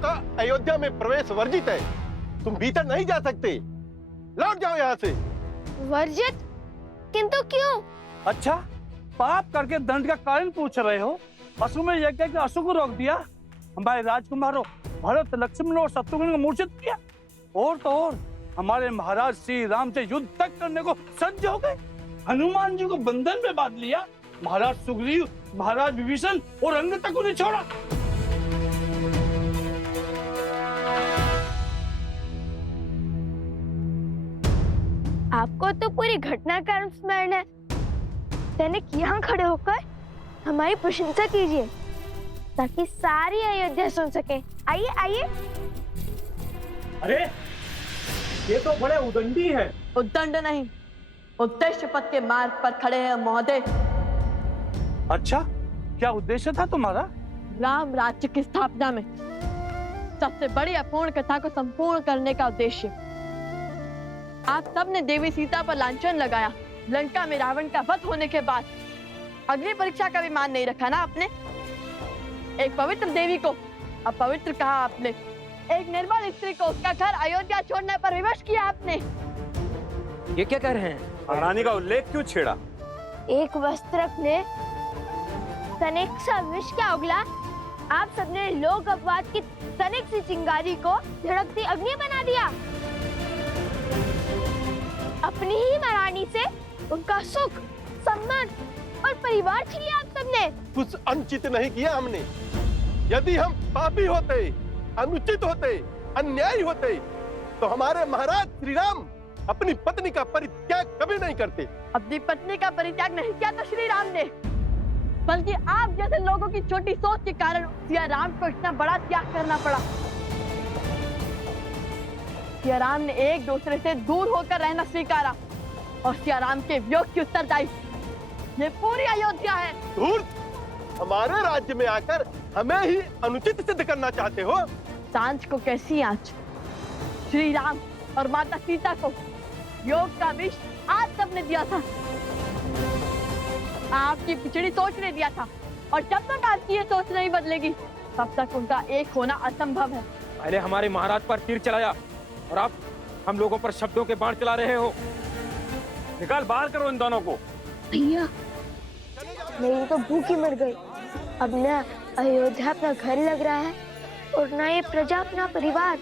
का अयोध्या में प्रवेश वर्जित है। तुम भीतर नहीं जा सकते, लौट जाओ यहाँ से। वर्जित? किंतु क्यों? अच्छा, पाप करके दंड का कारण पूछ रहे हो? अश्वमेध यज्ञ के अश्व को रोक दिया, हमारे राजकुमारों भरत, लक्ष्मण और शत्रुघ्न को मूर्छित किया, और तो और हमारे महाराज श्री राम से युद्ध तक करने को सज्ज हो गए। हनुमान जी को बंधन में बांध लिया, महाराज सुग्रीव, महाराज विभीषण और अंग तक उन्हें छोड़ा। आपको तो पूरी घटनाक्रम स्मरण है। सैनिक यहाँ खड़े होकर हमारी प्रशंसा कीजिए ताकि सारी अयोध्या सुन सके। आइए आइए। अरे ये तो बड़े उदंडी हैं। उद्दंड नहीं, उद्देश्य पथ के मार्ग पर खड़े हैं महोदय। अच्छा, क्या उद्देश्य था तुम्हारा? राम राज्य की स्थापना में सबसे बड़ी अपूर्ण कथा को संपूर्ण करने का उद्देश्य। आप सबने देवी सीता पर लांछन लगाया। लंका में रावण का वध होने के बाद अग्नि परीक्षा का भी मान नहीं रखा ना आपने। एक पवित्र देवी को अपवित्र कहा आपने। एक निर्मल स्त्री को उसका घर अयोध्या छोड़ने पर विवश किया आपने। ये क्या कह रहे हैं? महारानी का उल्लेख क्यों छेड़ा? एक वस्त्रक ने तनिक सा विष क्या उगला, आप सबने लोक अपवाद की तनिक सी चिंगारी को धड़कती अग्नि बना दिया। अपनी ही महारानी से उनका सुख, सम्मान और परिवार छीन लिया आप सबने। कुछ अनुचित नहीं किया हमने। यदि हम पापी होते, अनुचित होते, अन्यायी होते, तो हमारे महाराज श्री राम अपनी पत्नी का परित्याग कभी नहीं करते। अपनी पत्नी का परित्याग नहीं किया तो श्री राम ने, बल्कि आप जैसे लोगों की छोटी सोच के कारण सिया राम को इतना बड़ा त्याग करना पड़ा। सिया राम ने एक दूसरे से दूर होकर रहना स्वीकारा और सिया राम के वियोग की उत्तरदायी ये पूरी अयोध्या है। दूर हमारे राज्य में आकर हमें ही अनुचित सिद्ध करना चाहते हो। सांझ को कैसी आंच? श्री राम और माता सीता को योग का विष आप सबने दिया था, आपकी पिछड़ी सोच ने दिया था, और जब तक आपकी ये सोच नहीं बदलेगी तब तक उनका एक होना असंभव है। पहले हमारे महाराज पर तीर चलाया और अब हम लोगों पर शब्दों के बाण चला रहे हो। निकाल बाहर करो इन दोनों को। भैया, मेरी तो भूख ही मर गई। अब न अयोध्या अपना घर लग रहा है और न ये प्रजा अपना परिवार।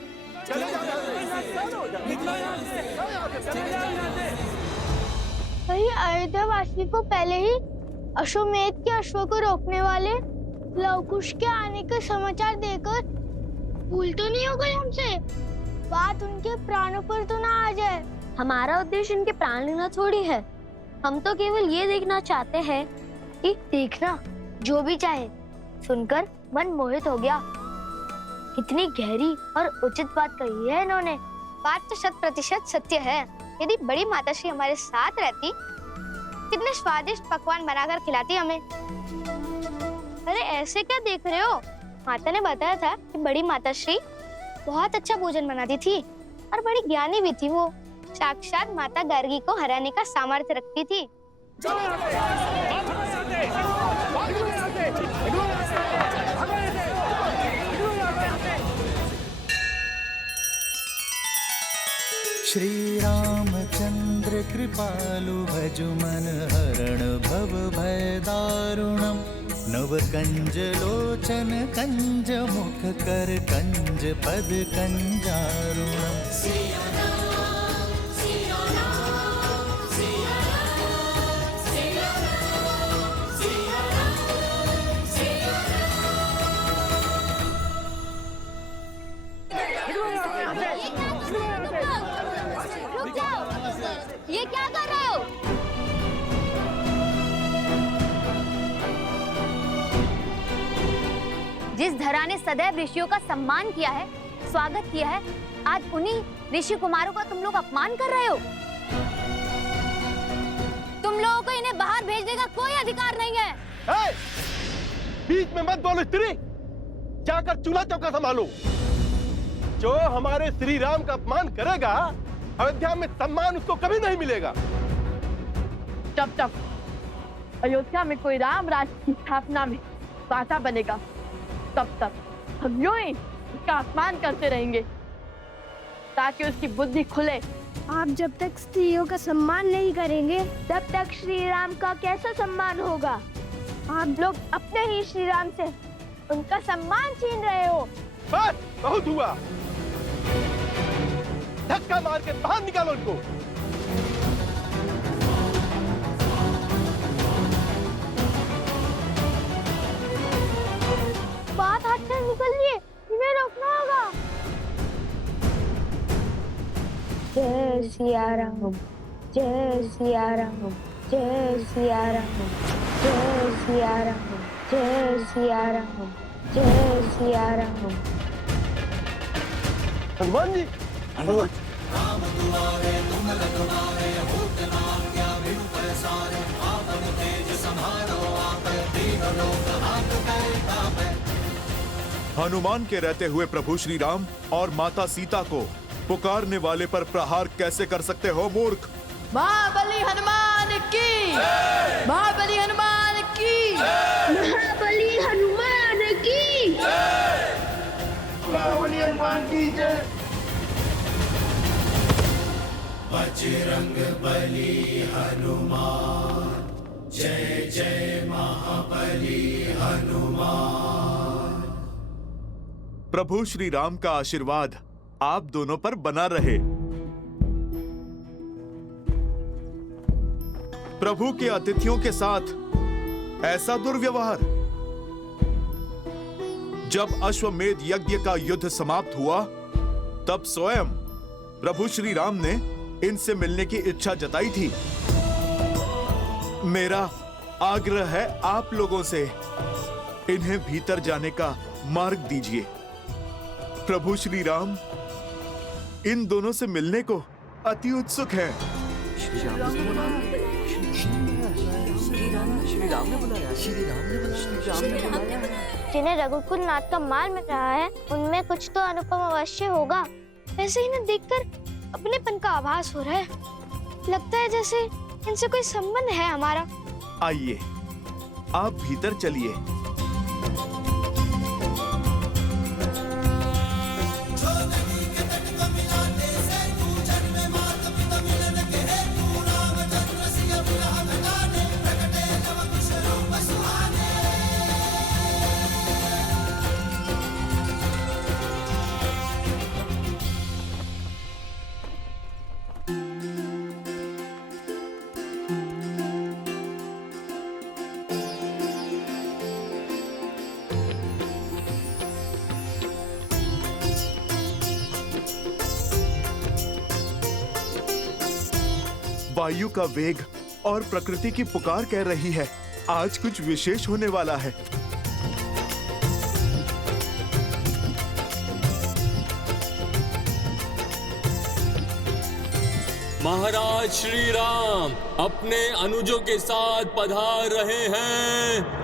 अयोध्या वासी को पहले ही अश्वमेध के अश्व को रोकने वाले लवकुश के आने का समाचार देकर भूल तो नहीं हो गए हमसे? बात उनके प्राणों पर तो ना आ जाए। हमारा उद्देश्य इनके प्राण लेना थोड़ी है। हम तो केवल ये देखना चाहते हैं कि देखना जो भी चाहे, सुनकर मन मोहित हो गया। कितनी गहरी और उचित बात कही है इन्होंने। बात तो 100% सत्य है। यदि बड़ी माताश्री हमारे साथ रहती, कितने स्वादिष्ट पकवान बनाकर खिलाती हमें। अरे ऐसे क्या देख रहे हो? माता ने बताया था कि बड़ी माताश्री बहुत अच्छा भोजन बनाती थी और बड़ी ज्ञानी भी थी। वो साक्षात माता गार्गी को हराने का सामर्थ्य रखती थी। श्री रामचंद्र कृपालु भजु मन हरण भव भय दारुणम। नव कंज लोचन कंज मुख कर कंज पद कंजारुणम। ये क्या कर रहे हो? जिस धरा ने सदैव ऋषियों का सम्मान किया है, स्वागत किया है, आज उन्हीं ऋषि कुमारों का तुम लोग अपमान कर रहे हो। तुम लोगों को इन्हें बाहर भेजने का कोई अधिकार नहीं है। बीच में मत बोलो स्त्री, जाकर चूल्हा चौका संभालो। जो हमारे श्री राम का अपमान करेगा, अयोध्या में सम्मान उसको कभी नहीं मिलेगा। जब अयोध्या में कोई राम राज्य की स्थापना में बाधा बनेगा, तब तक हम यूं ही उसका अपमान करते रहेंगे ताकि उसकी बुद्धि खुले। आप जब तक स्त्रियों का सम्मान नहीं करेंगे तब तक श्री राम का कैसा सम्मान होगा? आप लोग अपने ही श्री राम से उनका सम्मान छीन रहे हो। बस बहुत हुआ, धक्का मार के बाहर निकालो उनको। बात हाथ से निकल रही है, इन्हें रोकना होगा। जय सिया राम, जय सिया राम, जय सिया राम, जय सिया राम, जय सिया राम, जय सिया राम। हनुमान जी, हनुमान हनुमान के रहते हुए प्रभु श्री राम और माता सीता को पुकारने वाले पर प्रहार कैसे कर सकते हो मूर्ख? महाबली हनुमान की, महाबली हनुमान की, महाबली हनुमान की, महाबली हनुमान की जय। बजरंग बली हनुमान, जय जय महाबली हनुमान। प्रभु श्री राम का आशीर्वाद आप दोनों पर बना रहे। प्रभु के अतिथियों के साथ ऐसा दुर्व्यवहार। जब अश्वमेध यज्ञ का युद्ध समाप्त हुआ तब स्वयं प्रभु श्री राम ने इनसे मिलने की इच्छा जताई थी। मेरा आग्रह है आप लोगों से, इन्हें भीतर जाने का मार्ग दीजिए। प्रभु श्री राम इन दोनों से मिलने को अति उत्सुक हैं। जिन्हें रघुकुल नाथ का माल मिल रहा है उनमें कुछ तो अनुपम अवश्य होगा। ऐसे इन्हें देखकर अपनेपन का आभास हो रहा है। लगता है जैसे इनसे कोई संबंध है हमारा। आइए आप भीतर चलिए। वायु का वेग और प्रकृति की पुकार कह रही है, आज कुछ विशेष होने वाला है। महाराज श्री राम अपने अनुजों के साथ पधार रहे हैं।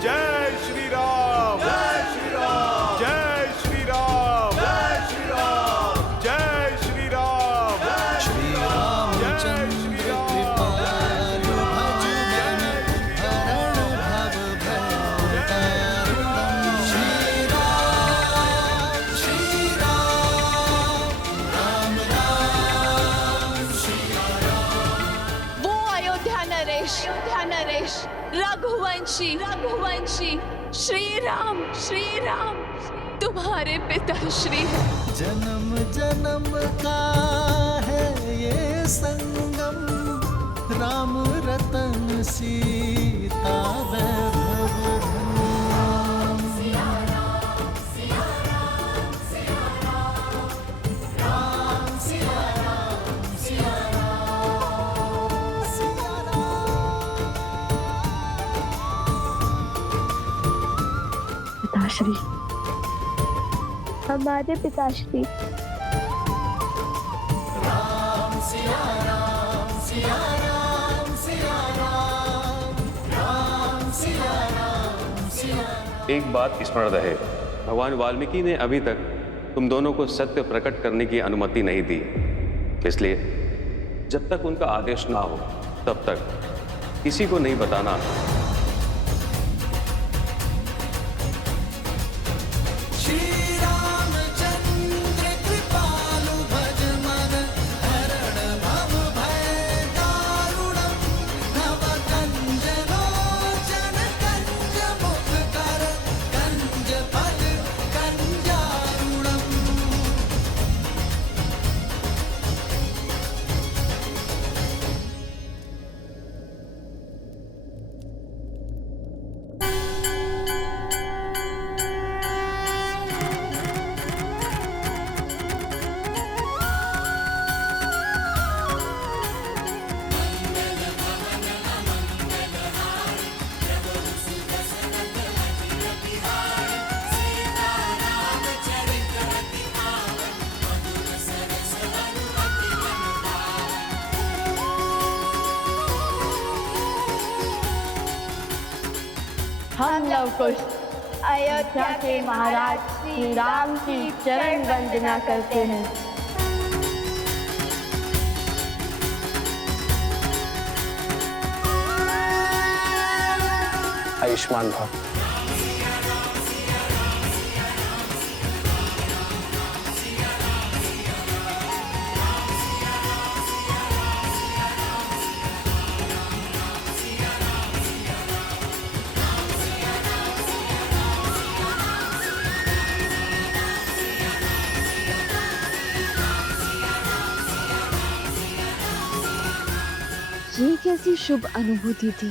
जय श्री राम, जय श्री राम, जय श्री राम, जय श्री राम, जय श्री राम, श्री रामचंद्र कृपालु भजमन हरण भव भय तारुण्यम। श्री राम, श्री राम, राम राम, श्री राम। वो अयोध्या नरेश, अयोध्या नरेश, रघुवंशी, रघुवंशी, श्री राम तुम्हारे पिता श्री है। जन्म जन्म का है ये संगम, राम रतन सीता वैभव धाम। सिया राम, सिया राम, सिया राम, राम सिया राम, सिया राम। पिताश्री। हमारे पिताश्री। राम सिया राम सिया राम सिया राम, राम सिया राम सिया। एक बात स्मरण रहे, भगवान वाल्मीकि ने अभी तक तुम दोनों को सत्य प्रकट करने की अनुमति नहीं दी, इसलिए जब तक उनका आदेश ना हो तब तक किसी को नहीं बताना। श्री रामचंद्र कृपालु भज मन, हरण भव भय दारुणम, नव कंज लोचन कंज मुख कर, कंज पद कंजारुणम। हम लव कुश अयोध्या के महाराज श्री राम की चरण वंदना करते हैं। आयुष्मान भव। ये कैसी शुभ अनुभूति थी,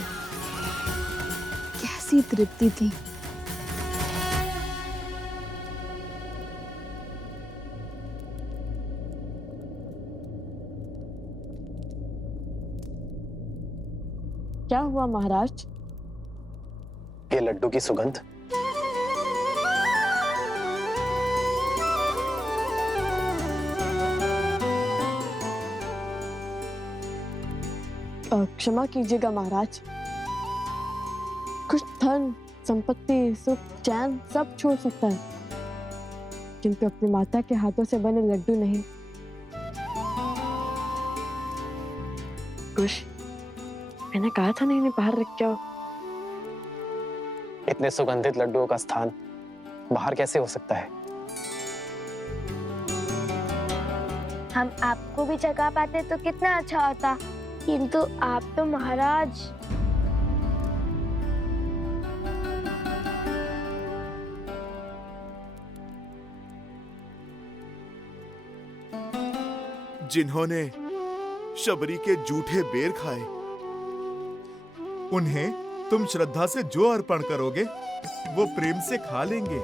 कैसी तृप्ति थी। क्या हुआ महाराज? ये लड्डू की सुगंध। क्षमा कीजिएगा महाराज, कुछ धन संपत्ति सुख चैन सब छोड़ सकता है, किंतु अपनी माता के हाथों से बने लड्डू नहीं। कुछ मैंने कहा था नहीं बाहर रख के आओ। इतने सुगंधित लड्डुओं का स्थान बाहर कैसे हो सकता है? हम आपको भी जगा पाते तो कितना अच्छा होता, किंतु आप तो महाराज। जिन्होंने शबरी के जूठे बेर खाए, उन्हें तुम श्रद्धा से जो अर्पण करोगे वो प्रेम से खा लेंगे।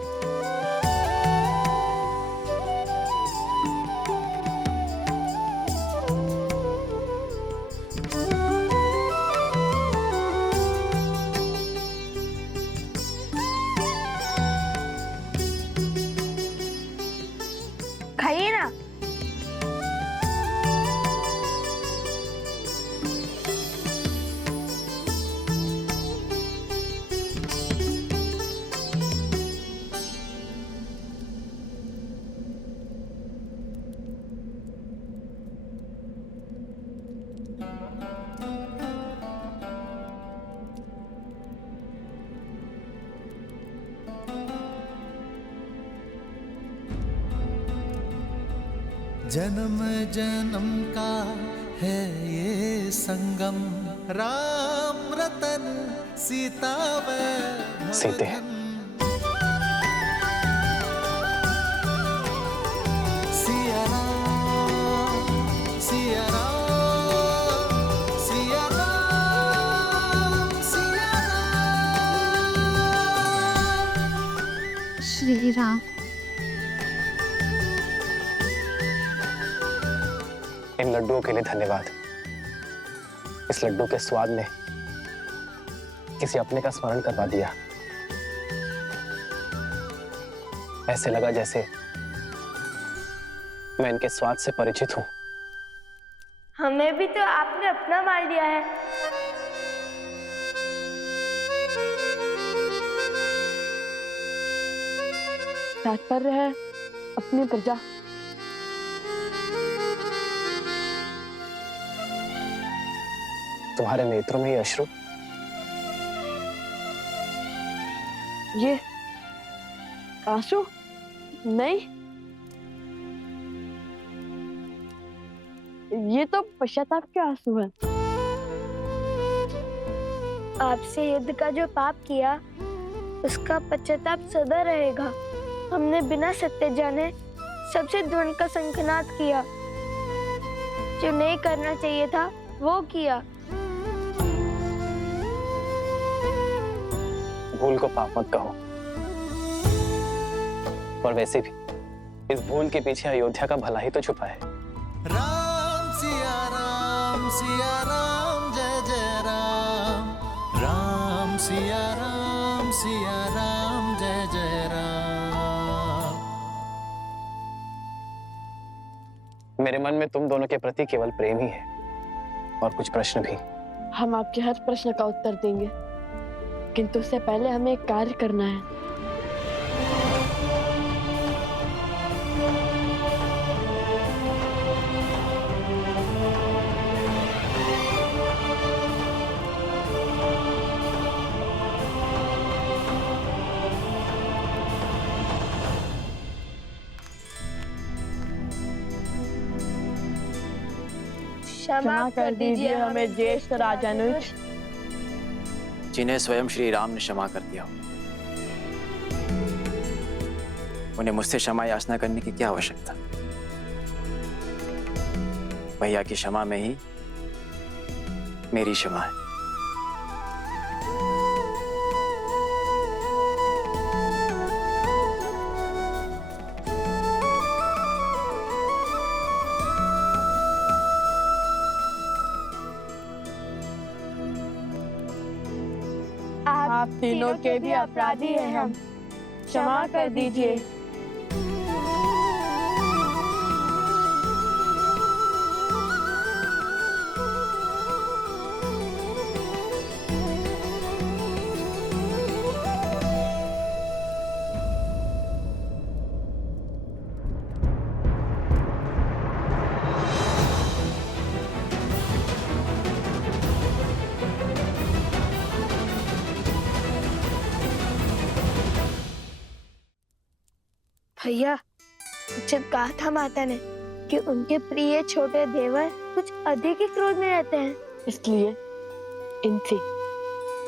खाइए ना। जन्म जन्म का है ये संगम, राम रतन सीता वैभव सीते। सिया राम सिया राम सिया राम सिया राम। श्री राम। इन लड्डुओं के लिए धन्यवाद। इस लड्डू के स्वाद ने किसी अपने का स्मरण करवा दिया। ऐसे लगा जैसे मैं इनके स्वाद से परिचित हूँ। हमें भी तो आपने अपना मान लिया है। तात्पर्य है अपनी प्रजा। तुम्हारे नेत्रों में ये अश्रु? ये आंसू नहीं, ये तो पश्चाताप के आंसू हैं। आपसे युद्ध का जो पाप किया उसका पश्चाताप सदा रहेगा। हमने बिना सत्य जाने सबसे द्वंद का संखनाद किया, जो नहीं करना चाहिए था वो किया। भूल को पाप मत कहो, और वैसे भी इस भूल के पीछे अयोध्या का भला ही तो छुपा है। राम सिया राम जय जय राम, राम सिया राम जय जय राम। मेरे मन में तुम दोनों के प्रति केवल प्रेम ही है, और कुछ प्रश्न भी। हम आपके हर प्रश्न का उत्तर देंगे, किंतु उससे पहले हमें एक कार्य करना है। क्षमा कर दीजिए हमें ज्येष्ठ राजानुज, जिन्हें स्वयं श्री राम ने क्षमा कर दिया। उन्हें मुझसे क्षमा याचना करने की क्या आवश्यकता? भैया की क्षमा में ही मेरी क्षमा है। आप तीनों के भी अपराधी हैं हम, क्षमा कर दीजिए। भैया, जब कहा था माता ने कि उनके प्रिय छोटे देवर कुछ अधिक ही क्रोध में रहते हैं, इसलिए इनसे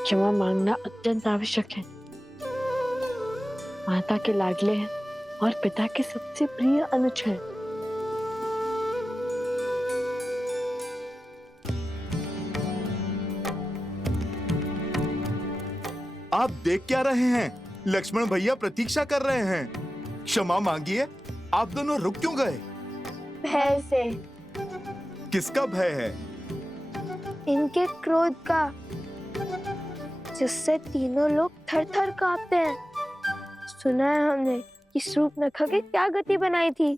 क्षमा मांगना अत्यंत आवश्यक है। माता के लाडले हैं और पिता के सबसे प्रिय अनुज हैं। आप देख क्या रहे हैं? लक्ष्मण भैया प्रतीक्षा कर रहे हैं। क्षमा मांगिए। आप दोनों रुक क्यों गए? भय से। किसका भय है? इनके क्रोध का, जिससे तीनों लोग थर-थर कांपते हैं। सुना है हमने कि शूर्पणखा की क्या गति बनाई थी,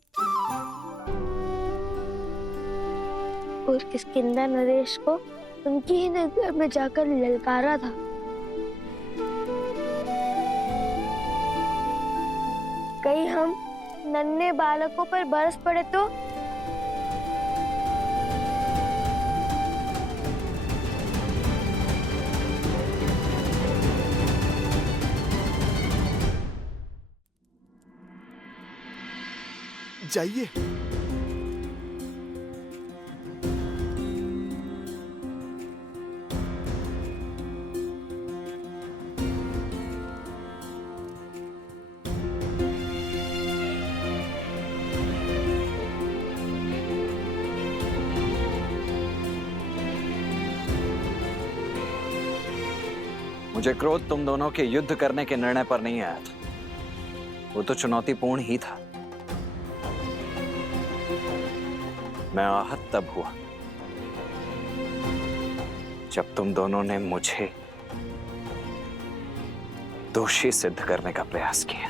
और किष्किंधा नरेश को उनकी ही नगर में जाकर ललकारा था। कहीं हम नन्हे बालकों पर बरस पड़े तो? जाइए। मुझे क्रोध तुम दोनों के युद्ध करने के निर्णय पर नहीं आया था, वो तो चुनौतीपूर्ण ही था। मैं आहत तब हुआ जब तुम दोनों ने मुझे दोषी सिद्ध करने का प्रयास किया।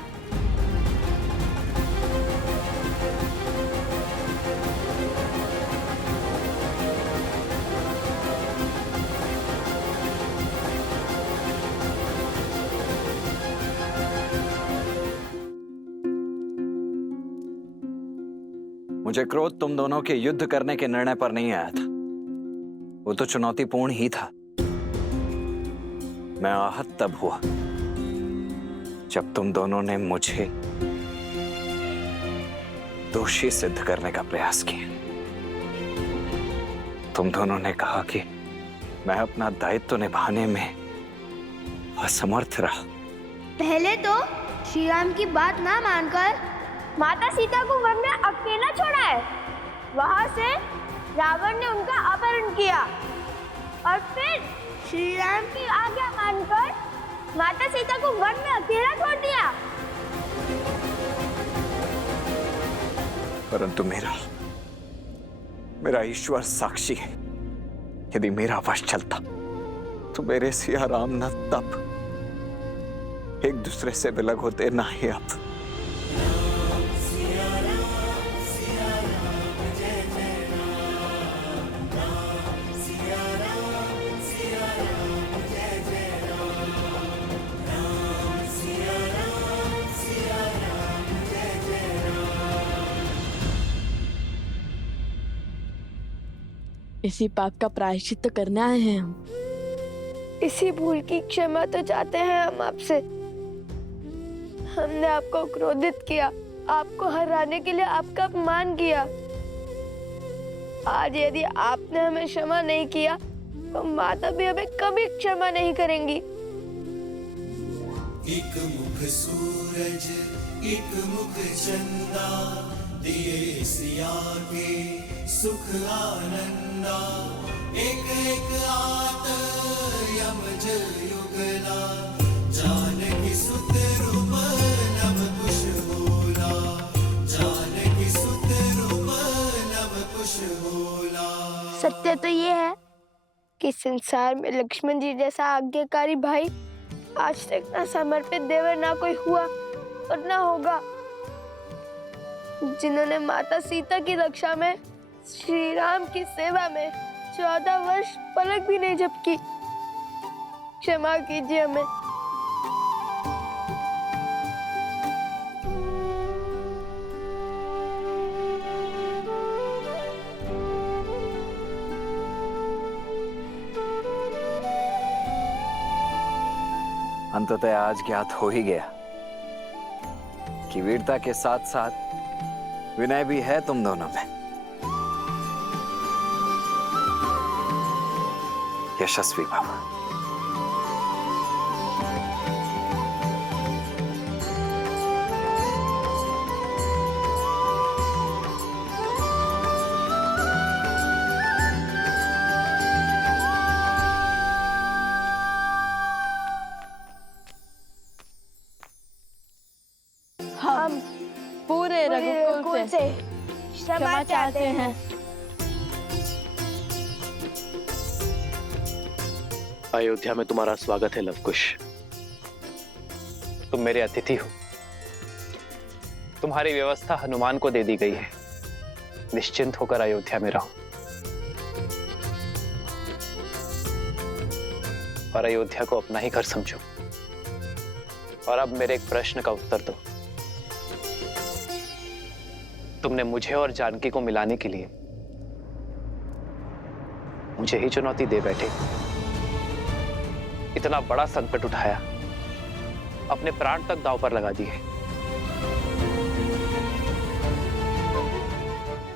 मुझे क्रोध तुम दोनों के युद्ध करने के निर्णय पर नहीं आया था। वो तो चुनौतीपूर्ण ही था। मैं आहत तब हुआ जब तुम दोनों ने मुझे दोषी सिद्ध करने का प्रयास किया। तुम दोनों ने कहा कि मैं अपना दायित्व निभाने में असमर्थ रहा। पहले तो श्री राम की बात ना मानकर माता सीता को वन में अकेला छोड़ा है। वहां से रावण ने उनका अपहरण किया और फिर श्री राम की आज्ञा मानकर माता सीता को वन में अकेला छोड़ दिया। परंतु मेरा ईश्वर साक्षी है, यदि मेरा वश चलता तो मेरे सिया राम न तब एक दूसरे से विलग होते, ना ही अब। इसी पाप का प्रायश्चित तो करने आए हैं हम। इसी भूल की क्षमा तो चाहते हैं हम आपसे। हमने आपको क्रोधित किया, आपको हराने के लिए आपका अपमान किया। आज यदि आपने हमें क्षमा नहीं किया तो माता भी हमें कभी क्षमा नहीं करेंगी। एक मुख सूरज एक मुख चंदा, दिए सिया के सुख आनंदा। एक एक आत यमज युगला, जानकी सुत रूप नभ कुश बोला। जानकी सुत रूप नभ कुश बोला। सत्य तो ये है कि संसार में लक्ष्मण जी जैसा आज्ञाकारी भाई आज तक ना समर्पित देवर ना कोई हुआ और ना होगा, जिन्होंने माता सीता की रक्षा में श्री राम की सेवा में 14 वर्ष पलक भी नहीं झपकी। क्षमा कीजिए हमें। अंततः आज ज्ञात हो ही गया कि वीरता के साथ साथ विनय भी है तुम दोनों में। यशस्वी बाबा। हम पूरे रघुकुल से क्षमा चाहते हैं। अयोध्या में तुम्हारा स्वागत है लवकुश। तुम मेरे अतिथि हो। तुम्हारी व्यवस्था हनुमान को दे दी गई है। निश्चिंत होकर अयोध्या में रहो और अयोध्या को अपना ही घर समझो। और अब मेरे एक प्रश्न का उत्तर दो। तुमने मुझे और जानकी को मिलाने के लिए मुझे ही चुनौती दे बैठे। इतना बड़ा संकट उठाया, अपने प्राण तक दांव पर लगा दिए।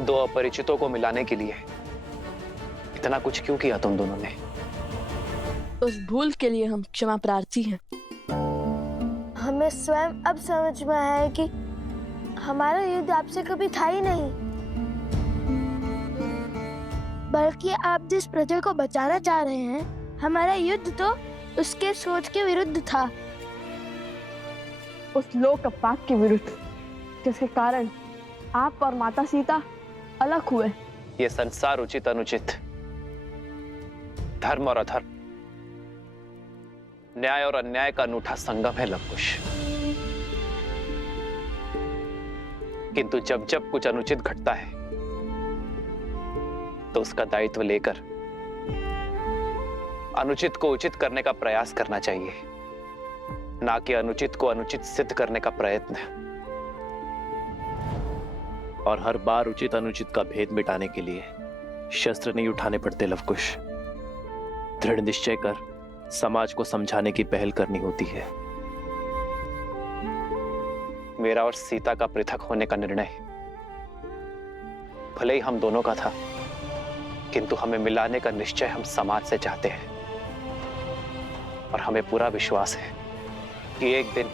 दो अपरिचितों को मिलाने के लिए इतना कुछ क्यों किया तुम दोनों ने? उस भूल के लिए हम क्षमा प्रार्थी हैं। हमें स्वयं अब समझ में आया है कि हमारा युद्ध आपसे कभी था ही नहीं, बल्कि आप जिस प्रजा को बचाना चाह रहे हैं, हमारा युद्ध तो उसके सोच के विरुद्ध था। उस लोक पाप के विरुद्ध जिसके कारण आप और माता सीता अलग हुए। ये संसार उचित अनुचित, धर्म और अधर्म, न्याय और अन्याय का अनूठा संगम है लवकुश। किंतु जब जब कुछ अनुचित घटता है तो उसका दायित्व लेकर अनुचित को उचित करने का प्रयास करना चाहिए, ना कि अनुचित को अनुचित सिद्ध करने का प्रयत्न। और हर बार उचित अनुचित का भेद मिटाने के लिए शस्त्र नहीं उठाने पड़ते लवकुश। दृढ़ निश्चय कर समाज को समझाने की पहल करनी होती है। मेरा और सीता का पृथक होने का निर्णय भले ही हम दोनों का था, किंतु हमें मिलाने का निश्चय हम समाज से चाहते हैं। और हमें पूरा विश्वास है कि एक दिन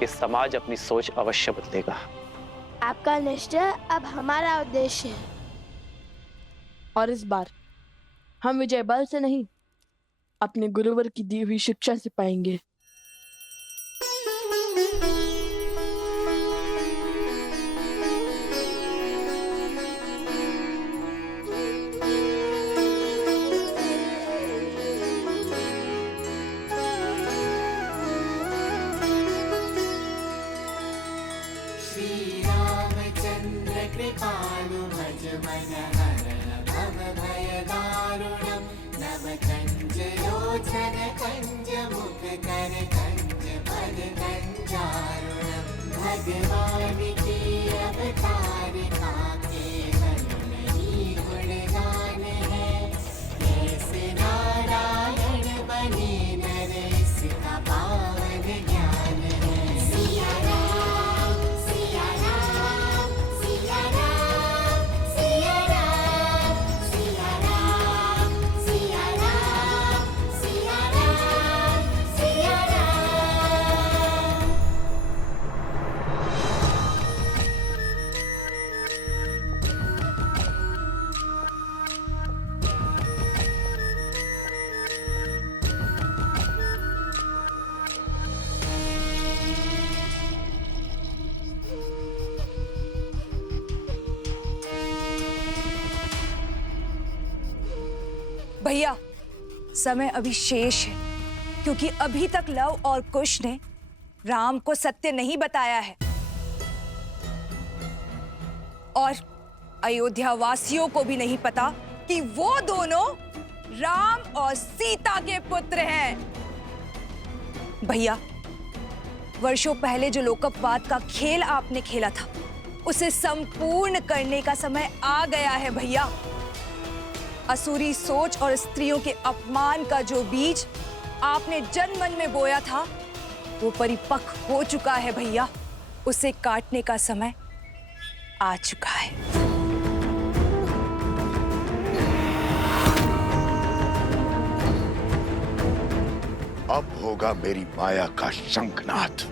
ये समाज अपनी सोच अवश्य बदलेगा। आपका निश्चय अब हमारा उद्देश्य है। और इस बार हम विजय बल से नहीं, अपने गुरुवर की दी हुई शिक्षा से पाएंगे। कृपालु भज मन हरण भव भय दारुणम नव कंज लोचन कंज मुख कर कंज पद कंजारुणम भगवान की अवतार का केवल नहीं गुणगान है। ऐसे नारायण बने नर इसका पावन ज्ञान है। सिया राम सिया राम सिया राम सिया राम सिया राम सिया राम सिया राम सिया राम। भैया, समय अभी शेष है, क्योंकि अभी तक लव और कुश ने राम को सत्य नहीं बताया है और अयोध्या वासियों को भी नहीं पता कि वो दोनों राम और सीता के पुत्र हैं। भैया, वर्षों पहले जो लोकपवाद का खेल आपने खेला था, उसे संपूर्ण करने का समय आ गया है भैया। असुरी सोच और स्त्रियों के अपमान का जो बीज आपने जन मन में बोया था, वो परिपक्व हो चुका है भैया। उसे काटने का समय आ चुका है। अब होगा मेरी माया का शंखनाद।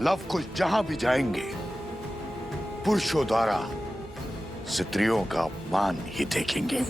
लव कुश जहां भी जाएंगे, पुरुषों द्वारा स्त्रियों का अपमान ही देखेंगे।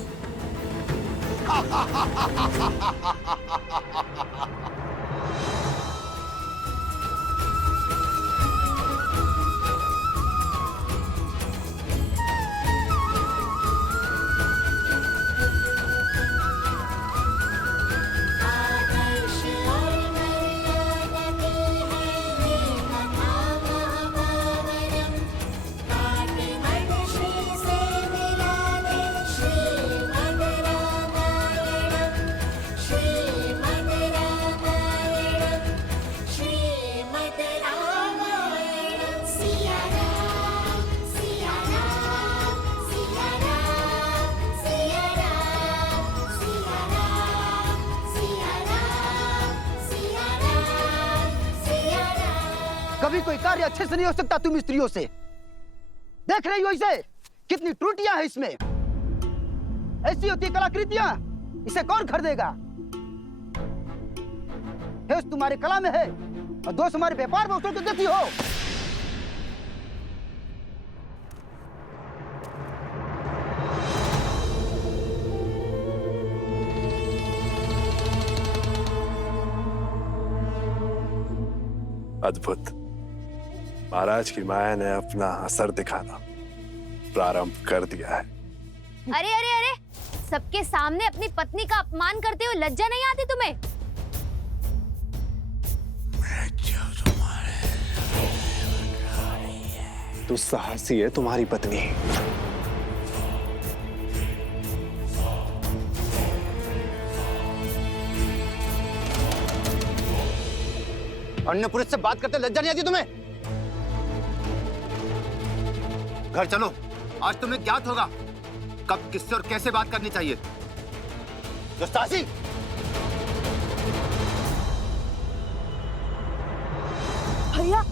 कभी कोई कार्य अच्छे से नहीं हो सकता तुम स्त्रियों से। देख रही हो इसे, कितनी त्रुटियां हैं इसमें। ऐसी होती है कलाकृतियां, इसे कौन खरीदेगा? हेस तुम्हारे कला में है और दोष हमारे व्यापार में उसको देती हो। अद्भुत। महाराज की माया ने अपना असर दिखाना प्रारंभ कर दिया है। अरे अरे अरे, सबके सामने अपनी पत्नी का अपमान करते हुए लज्जा नहीं आती तुम्हें? तू साहसी है तुम्हारी पत्नी। अन्य पुरुष से बात करते लज्जा नहीं आती तुम्हें? घर चलो, आज तुम्हें ज्ञात होगा कब किससे और कैसे बात करनी चाहिए। जोस्तासी! भैया,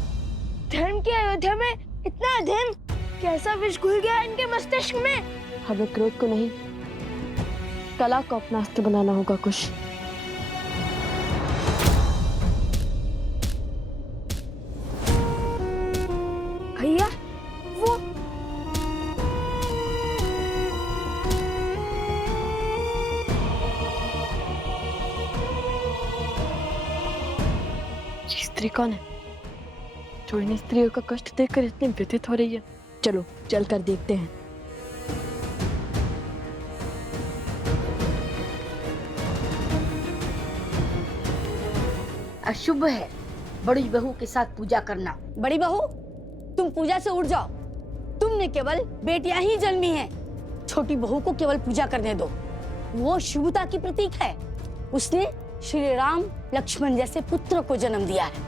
धर्म की अयोध्या में इतना अधर्म कैसा विष घुल गया इनके मस्तिष्क में? हमें क्रोध को नहीं, कला को अपना अस्त्र बनाना होगा कुश। भैया, वो स्त्री कौन है जो इन स्त्रियों का कष्ट देखकर इतनी व्यथित हो रही है? चलो चलकर देखते हैं। अशुभ है बड़ी बहू के साथ पूजा करना। बड़ी बहू, तुम पूजा से उठ जाओ। तुमने केवल बेटियां ही जन्मी हैं। छोटी बहू को केवल पूजा करने दो। वो शुभता की प्रतीक है। उसने श्री राम लक्ष्मण जैसे पुत्र को जन्म दिया है।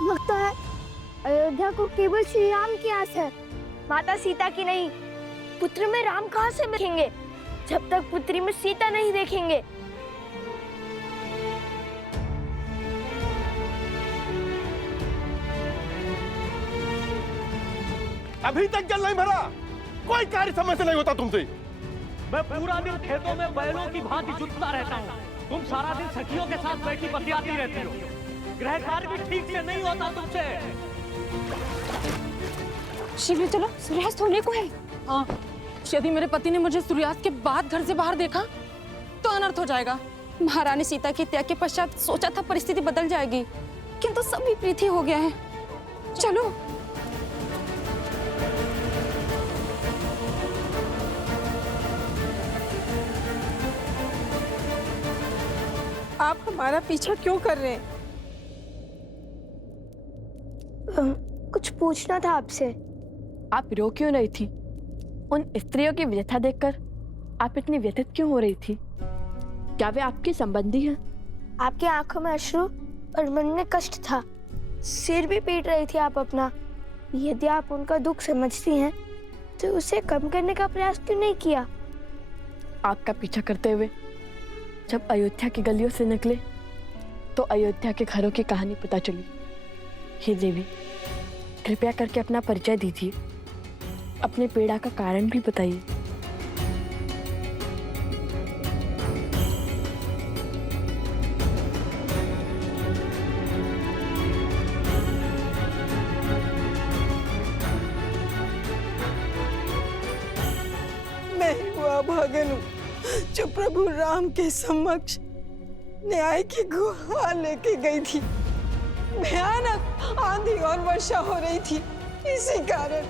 लगता है अयोध्या को केवल श्री राम की आस है, माता सीता की नहीं। पुत्र में राम कहाँ से देखेंगे जब तक पुत्री में सीता नहीं देखेंगे? अभी तक जल नहीं भरा, कोई कार्य समय से नहीं होता तुमसे। मैं पूरा दिन खेतों में बैलों की भांति जुटता रहता हूँ। तुम सारा दिन सखियों के साथ बैठी बतियाती रहती हो। गृह कार्य भी ठीक से नहीं होता तुमसे। शीघ्र चलो, सूर्यास्त होने को है। हाँ, यदि मेरे पति ने मुझे सूर्यास्त के बाद घर से बाहर देखा तो अनर्थ हो जाएगा। महारानी सीता के त्याग के पश्चात सोचा था परिस्थिति बदल जाएगी, किंतु सब विपरीत ही हो गया है। चलो। आप हमारा पीछा क्यों कर रहे हैं? कुछ पूछना था आपसे। आप रो क्यों रही थी? उन स्त्रियों की व्यथा देखकर आप इतनी व्यथित क्यों हो रही थी? क्या वे आपके संबंधी हैं? आपकी आंखों में अश्रु और मन में कष्ट था। सिर भी पीट रही थी आप अपना। यदि आप उनका दुख समझती हैं तो उसे कम करने का प्रयास क्यों नहीं किया? आपका पीछा करते हुए जब अयोध्या की गलियों से निकले तो अयोध्या के घरों की कहानी पता चली। हे देवी, कृपया करके अपना परिचय दीजिए, अपने पीड़ा का कारण भी बताइए। मैं ही वो अभागन हूँ जो प्रभु राम के समक्ष न्याय की गुहार लेके गई थी। भयानक आंधी और वर्षा हो रही थी, इसी कारण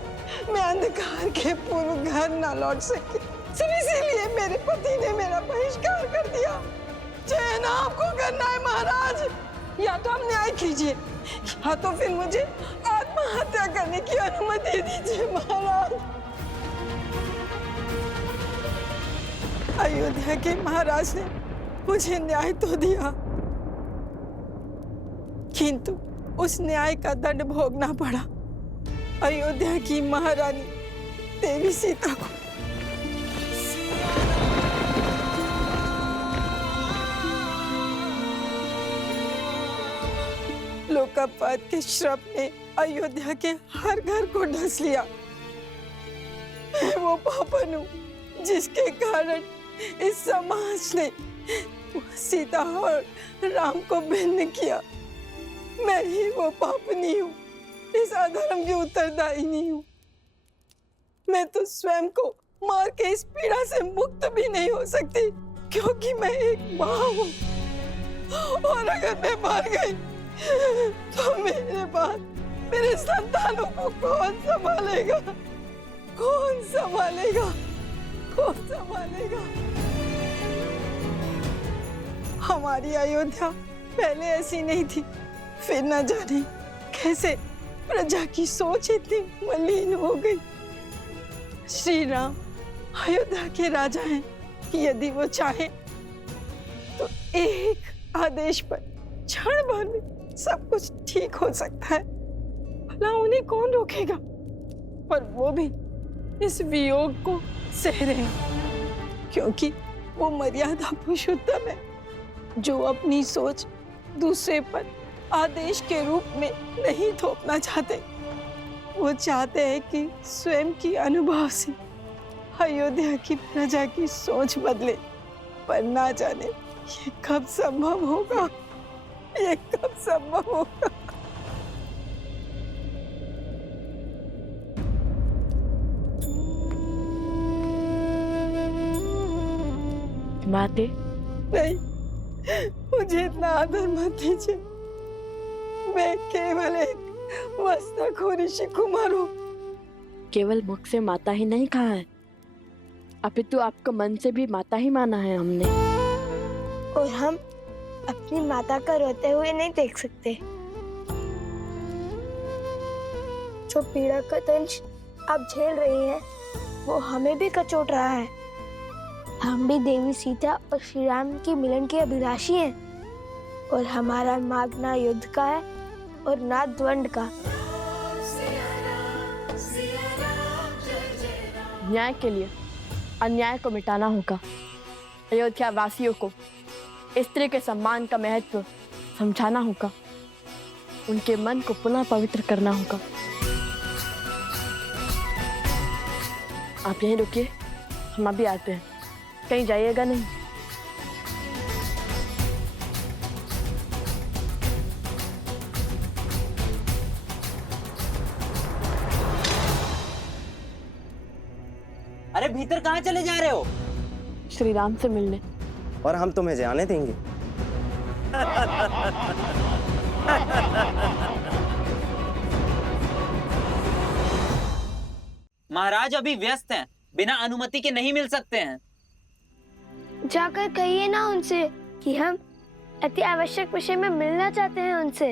मैं अंधकार के पूर्व घर न लौट सकी। सिर्फ इसीलिए मेरे पति ने मेरा बहिष्कार कर दिया। चयन आपको करना है महाराज, या तो आप न्याय कीजिए या तो फिर मुझे आत्महत्या करने की अनुमति दीजिए महाराज। अयोध्या के महाराज ने मुझे न्याय तो दिया, किंतु उस न्याय का दंड भोगना पड़ा अयोध्या की महारानी देवी सीता को। लोकापात के श्राप ने अयोध्या के हर घर को ढस लिया। मैं वो पापन हूँ जिसके कारण इस समाज ने सीता और राम को भिन्न किया। मैं ही वो पापनी हूँ, इस अधर्म की उत्तरदायिनी हूँ। मैं तो स्वयं को मार के इस पीड़ा से मुक्त भी नहीं हो सकती, क्योंकि मैं एक माँ हूँ। और अगर मैं मर गई तो मेरे बाद मेरे संतानों को कौन संभालेगा? कौन संभालेगा? कौन संभालेगा? हमारी अयोध्या पहले ऐसी नहीं थी, फिर न जाने कैसे प्रजा की सोच इतनी मलिन हो गई। श्री राम अयोध्या के राजा हैं, कि यदि वो चाहे तो एक आदेश पर क्षण भर में सब कुछ ठीक हो सकता है। भला उन्हें कौन रोकेगा? पर वो भी इस वियोग को सह रहे हैं, क्योंकि वो मर्यादा पुरुषोत्तम है जो अपनी सोच दूसरे पर आदेश के रूप में नहीं थोपना चाहते। वो चाहते हैं कि स्वयं की अनुभव से अयोध्या की प्रजा की सोच बदले, पर ना जाने ये कब संभव होगा, ये कब संभव होगा। माते नहीं, मुझे इतना आदर मत दीजिए। मैं केवल एक मस्तक ऋषि कुमार हूँ। केवल मुख से माता ही नहीं कहा है, अपितु आपको मन से भी माता ही माना है हमने। और हम अपनी माता का रोते हुए नहीं देख सकते। जो पीड़ा का दंश आप झेल रही हैं, वो हमें भी कचोट रहा है। हम भी देवी सीता और श्री राम की मिलन के अभिलाषी हैं, और हमारा मार्ग ना युद्ध का है और ना द्वंद का। न्याय के लिए अन्याय को मिटाना होगा। अयोध्या वासियों को स्त्री के सम्मान का महत्व समझाना होगा। उनके मन को पुनः पवित्र करना होगा। आप यहीं रुकिए, हम अभी आते हैं। कहीं जाइएगा नहीं। अरे भीतर कहाँ चले जा रहे हो? श्री राम से मिलने। और हम तुम्हें जाने देंगे? महाराज अभी व्यस्त हैं, बिना अनुमति के नहीं मिल सकते हैं। जाकर कहिए ना उनसे कि हम अति आवश्यक विषय में मिलना चाहते हैं उनसे।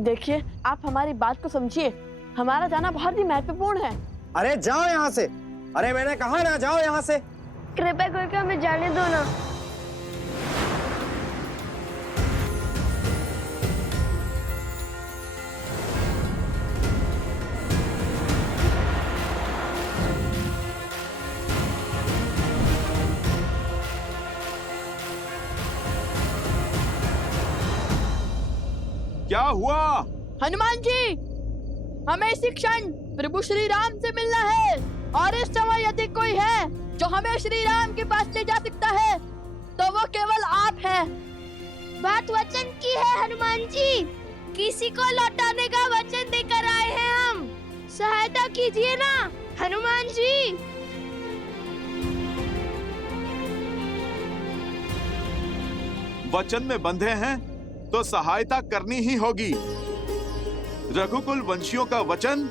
देखिए, आप हमारी बात को समझिए। हमारा जाना बहुत ही महत्वपूर्ण है। अरे जाओ यहाँ से। अरे मैंने कहा ना, जाओ यहाँ से। कृपया करके हमें जाने दो ना। क्या हुआ? हनुमान जी, हमें इसी क्षण प्रभु श्री राम से मिलना है, और इस समय यदि कोई है जो हमें श्री राम के पास ले जा सकता है तो वो केवल आप हैं। बात वचन की है हनुमान जी, किसी को लौटाने का वचन देकर आए हैं हम। सहायता कीजिए ना हनुमान जी। वचन में बंधे हैं तो सहायता करनी ही होगी। रघुकुल वंशियों का वचन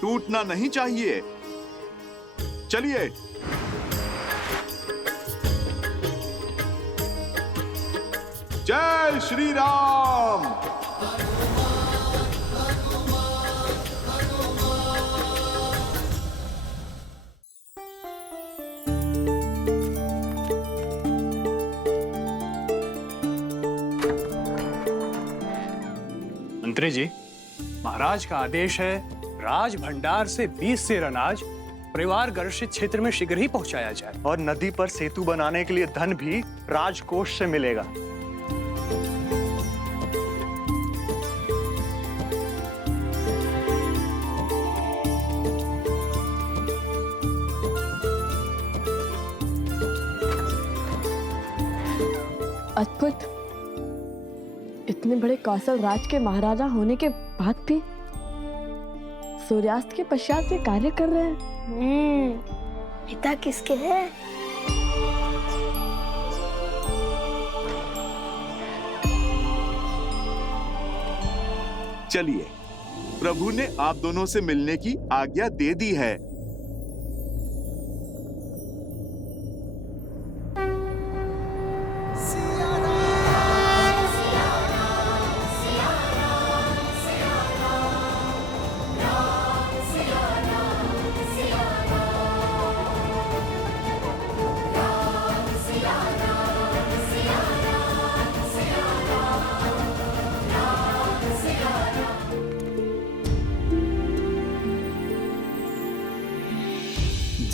टूटना नहीं चाहिए। चलिए। जय श्री राम। मंत्री जी, महाराज का आदेश है राज भंडार से 20 सेर अनाज परिवार गर्षित क्षेत्र में शीघ्र ही पहुंचाया जाए, और नदी पर सेतु बनाने के लिए धन भी राजकोष से मिलेगा। अद्भुत। इतने बड़े कौशल राज के महाराजा होने के बाद भी सूर्यास्त के पश्चात वे कार्य कर रहे हैं। पिता किसके हैं? चलिए, प्रभु ने आप दोनों से मिलने की आज्ञा दे दी है।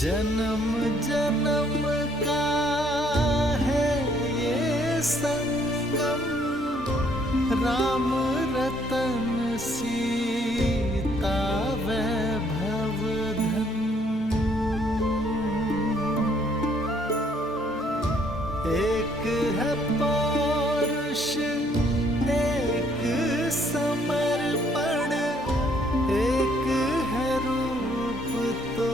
जन्म जन्म का है ये संगम, राम रतन सीता वैभव धन। एक है पौरुष एक समर्पण, एक है रूप तो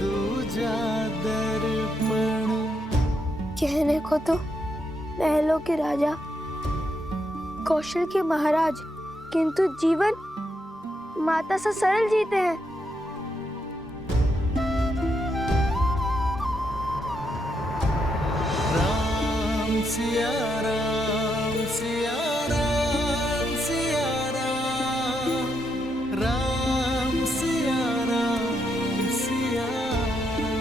दूजा दर्पण। कहने को तो महलों के राजा, कौशल के महाराज, किंतु जीवन माता से सरल जीते हैं। राम सिया राम सिया राम सिया राम, राम सिया राम सिया राम,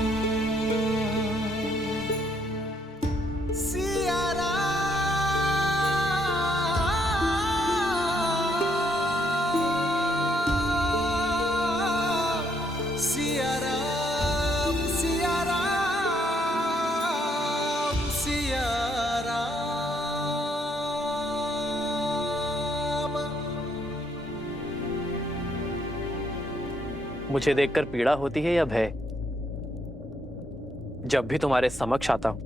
सिया राम, सिया राम सिया राम सिया राम। मुझे देखकर पीड़ा होती है या भय? जब भी तुम्हारे समक्ष आता हूं,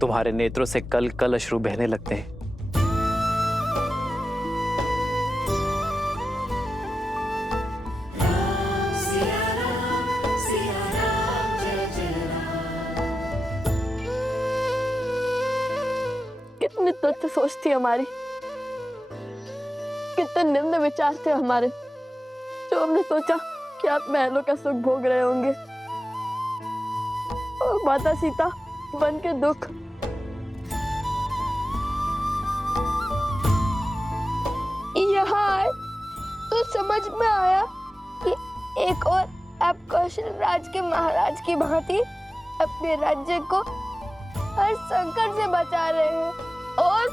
तुम्हारे नेत्रों से कल कल अश्रु बहने लगते हैं। कितनी तुच्छ सोच थी हमारी, कितने निम्न विचार थे हमारे, जो हमने सोचा कि आप महलों का सुख भोग रहे होंगे और माता सीता वन के दुख। यहाँ आए तो समझ में आया कि एक और आप कौशल राज के महाराज की भांति अपने राज्य को हर संकट से बचा रहे हैं, और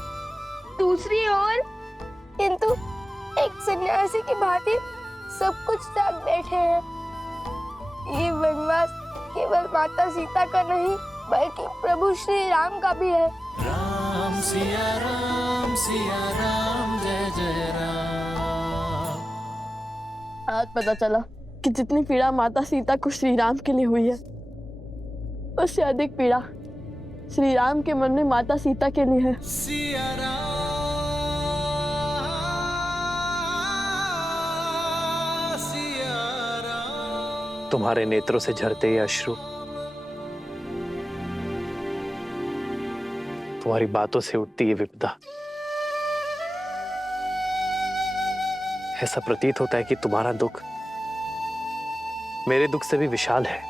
दूसरी ओर किंतु एक सन्यासी की भांति सब कुछ त्याग बैठे हैं। ये वनवास केवल माता सीता का नहीं बल्कि प्रभु श्री राम का भी है। राम सिया राम जय जय राम। आज पता चला कि जितनी पीड़ा माता सीता को श्री राम के लिए हुई है, उससे अधिक पीड़ा श्री राम के मन में माता सीता के लिए है। सिया राम सिया राम। तुम्हारे नेत्रों से झरते ये अश्रु, तुम्हारी बातों से उठती ये विपदा, ऐसा प्रतीत होता है कि तुम्हारा दुख मेरे दुख से भी विशाल है।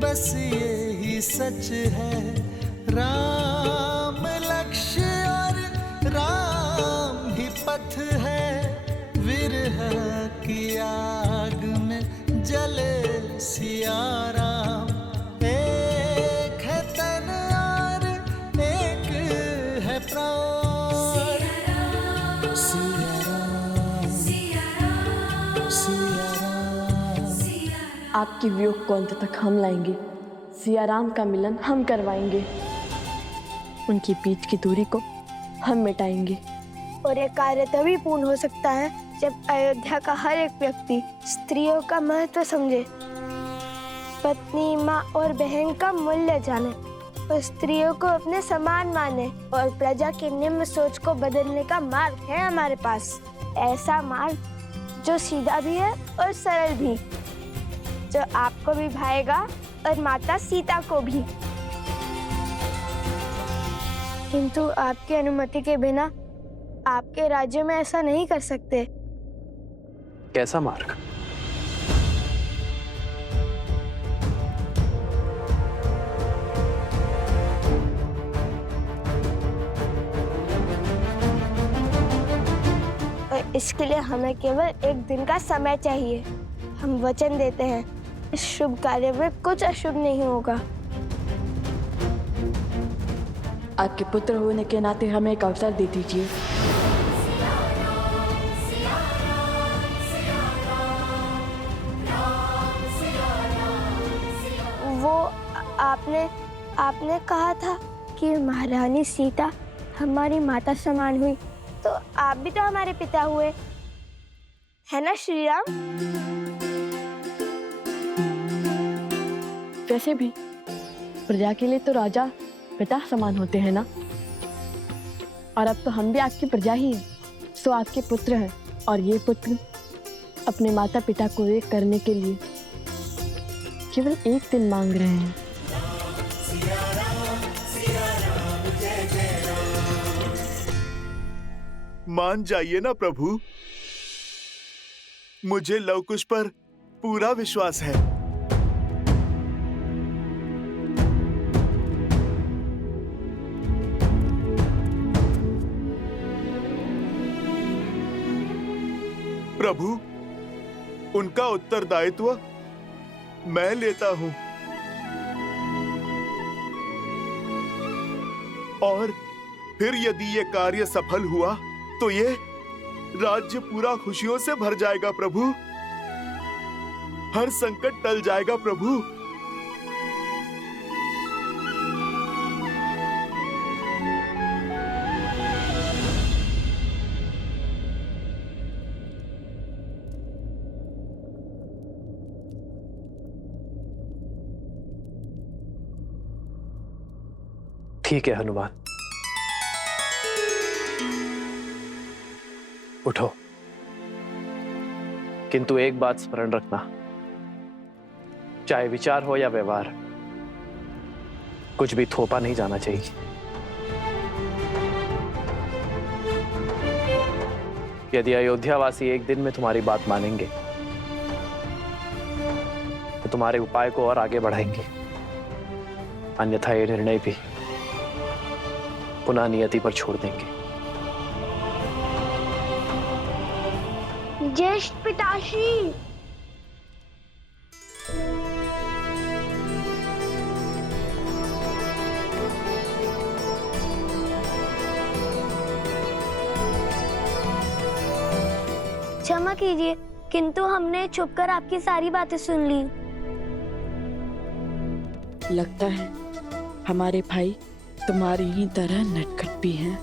बस यही सच है, राम लक्ष्य और राम ही पथ है। विरह की आग में जले सिया राम, एक है तन और एक है प्राण। सिया राम सिया राम सिया राम। आपकी वियोग को अंत तक हम लाएंगे, सिया राम का मिलन हम करवाएंगे, उनकी बीच की दूरी को हम मिटाएंगे। और ये कार्य तभी पूर्ण हो सकता है जब अयोध्या का हर एक व्यक्ति स्त्रियों का महत्व समझे, पत्नी, माँ और बहन का मूल्य जाने, और स्त्रियों को अपने समान माने, और प्रजा की निम्न सोच को बदलने का मार्ग है हमारे पास। ऐसा मार्ग जो सीधा भी है और सरल भी, जो आपको भी भाएगा और माता सीता को भी। किंतु आपकी अनुमति के बिना आपके राज्य में ऐसा नहीं कर सकते। कैसा मार्ग? और इसके लिए हमें केवल एक दिन का समय चाहिए। हम वचन देते हैं इस शुभ कार्य में कुछ अशुभ नहीं होगा। आपके पुत्र होने के नाते हमें एक अवसर दे दीजिए। वो आपने कहा था कि महारानी सीता हमारी माता समान हुई, तो आप भी तो हमारे पिता हुए, है ना श्री राम? वैसे भी प्रजा के लिए तो राजा पिता समान होते हैं ना। और अब तो हम भी आपकी प्रजा ही हैं, सो आपके पुत्र हैं। और ये पुत्र अपने माता पिता को एक करने के लिए केवल एक दिन मांग रहे हैं। मान जाइए ना प्रभु, मुझे लवकुश पर पूरा विश्वास है। प्रभु, उनका उत्तरदायित्व मैं लेता हूं। और फिर यदि ये कार्य सफल हुआ तो ये राज्य पूरा खुशियों से भर जाएगा प्रभु। हर संकट टल जाएगा प्रभु। ठीक है हनुमान, उठो। किंतु एक बात स्मरण रखना, चाहे विचार हो या व्यवहार, कुछ भी थोपा नहीं जाना चाहिए। यदि अयोध्यावासी एक दिन में तुम्हारी बात मानेंगे तो तुम्हारे उपाय को और आगे बढ़ाएंगे, अन्यथा ये निर्णय भी पुनः नियति पर छोड़ देंगे। ज्येष्ठ पिताश्री, क्षमा कीजिए, किंतु हमने छुपकर आपकी सारी बातें सुन ली। लगता है हमारे भाई तुम्हारी ही तरह नटखट भी हैं।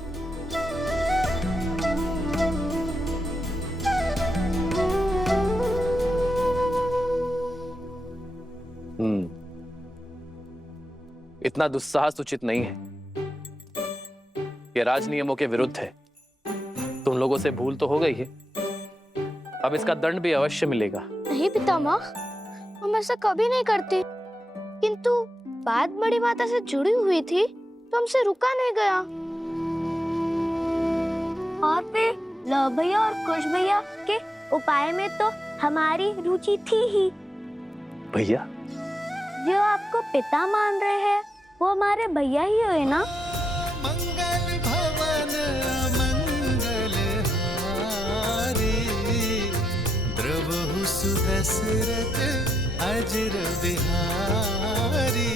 इतना दुस्साहस उचित नहीं है। ये राज नियमों के विरुद्ध है। तुम लोगों से भूल तो हो गई है, अब इसका दंड भी अवश्य मिलेगा। नहीं पितामह, हम ऐसा कभी नहीं करते, किंतु बात बड़ी माता से जुड़ी हुई थी तो हमसे रुका नहीं गया। और फिर लव भैया और कुश भैया के उपाय में तो हमारी रुचि थी ही। भैया? जो आपको पिता मान रहे हैं वो हमारे भैया ही हुए ना। मंगल भवन मंगल हारी, द्रवहु सुदशरथ अजर बिहारी।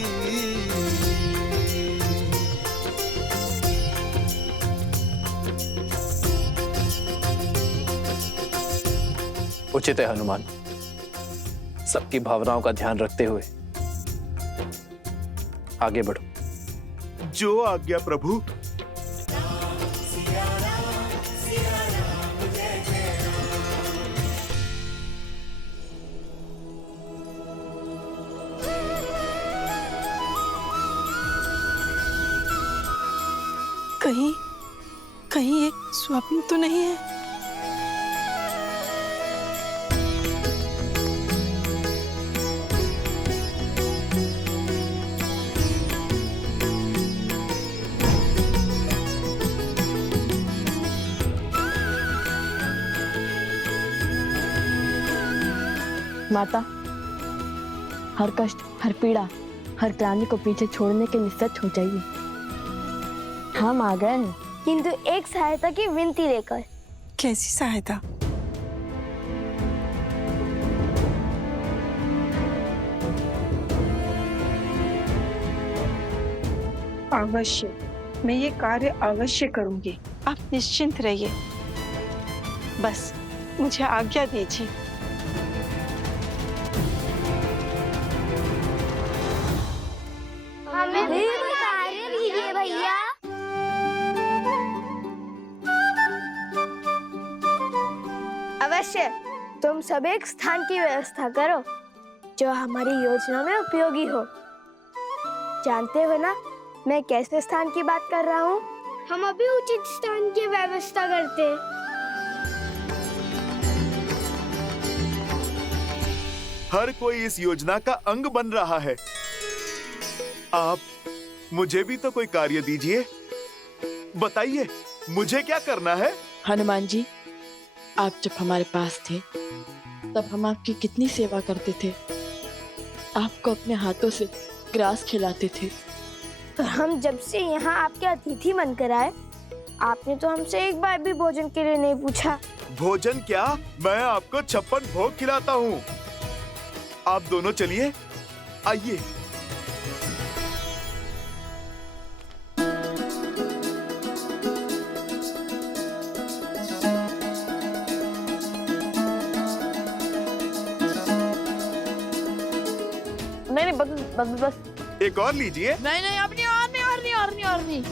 उचित है हनुमान, सबकी भावनाओं का ध्यान रखते हुए आगे बढ़ो। जो आज्ञा प्रभु। कहीं ये स्वप्न तो नहीं है? माता, हर कष्ट, हर पीड़ा, हर ग्लानि को पीछे छोड़ने के लिए सच हो जाइए। हम आ गए हैं, किंतु एक सहायता की विनती लेकर। कैसी सहायता? अवश्य, मैं ये कार्य अवश्य करूंगी। आप निश्चिंत रहिए, बस मुझे आज्ञा दीजिए। हमें भी कार्य दीजिए भैया। अवश्य, तुम सब एक स्थान की व्यवस्था करो जो हमारी योजना में उपयोगी हो। जानते हो ना मैं कैसे स्थान की बात कर रहा हूँ? हम अभी उचित स्थान की व्यवस्था करते हैं। हर कोई इस योजना का अंग बन रहा है। आप मुझे भी तो कोई कार्य दीजिए। बताइए मुझे क्या करना है? हनुमान जी, आप जब हमारे पास थे तब हम आपकी कितनी सेवा करते थे। आपको अपने हाथों से ग्रास खिलाते थे। और हम जब से यहाँ आपके अतिथि बनकर आए, आपने तो हमसे एक बार भी भोजन के लिए नहीं पूछा। भोजन क्या, मैं आपको 56 भोग खिलाता हूँ। आप दोनों चलिए, आइए। नहीं बस एक और लीजिए। नहीं अपनी और नहीं।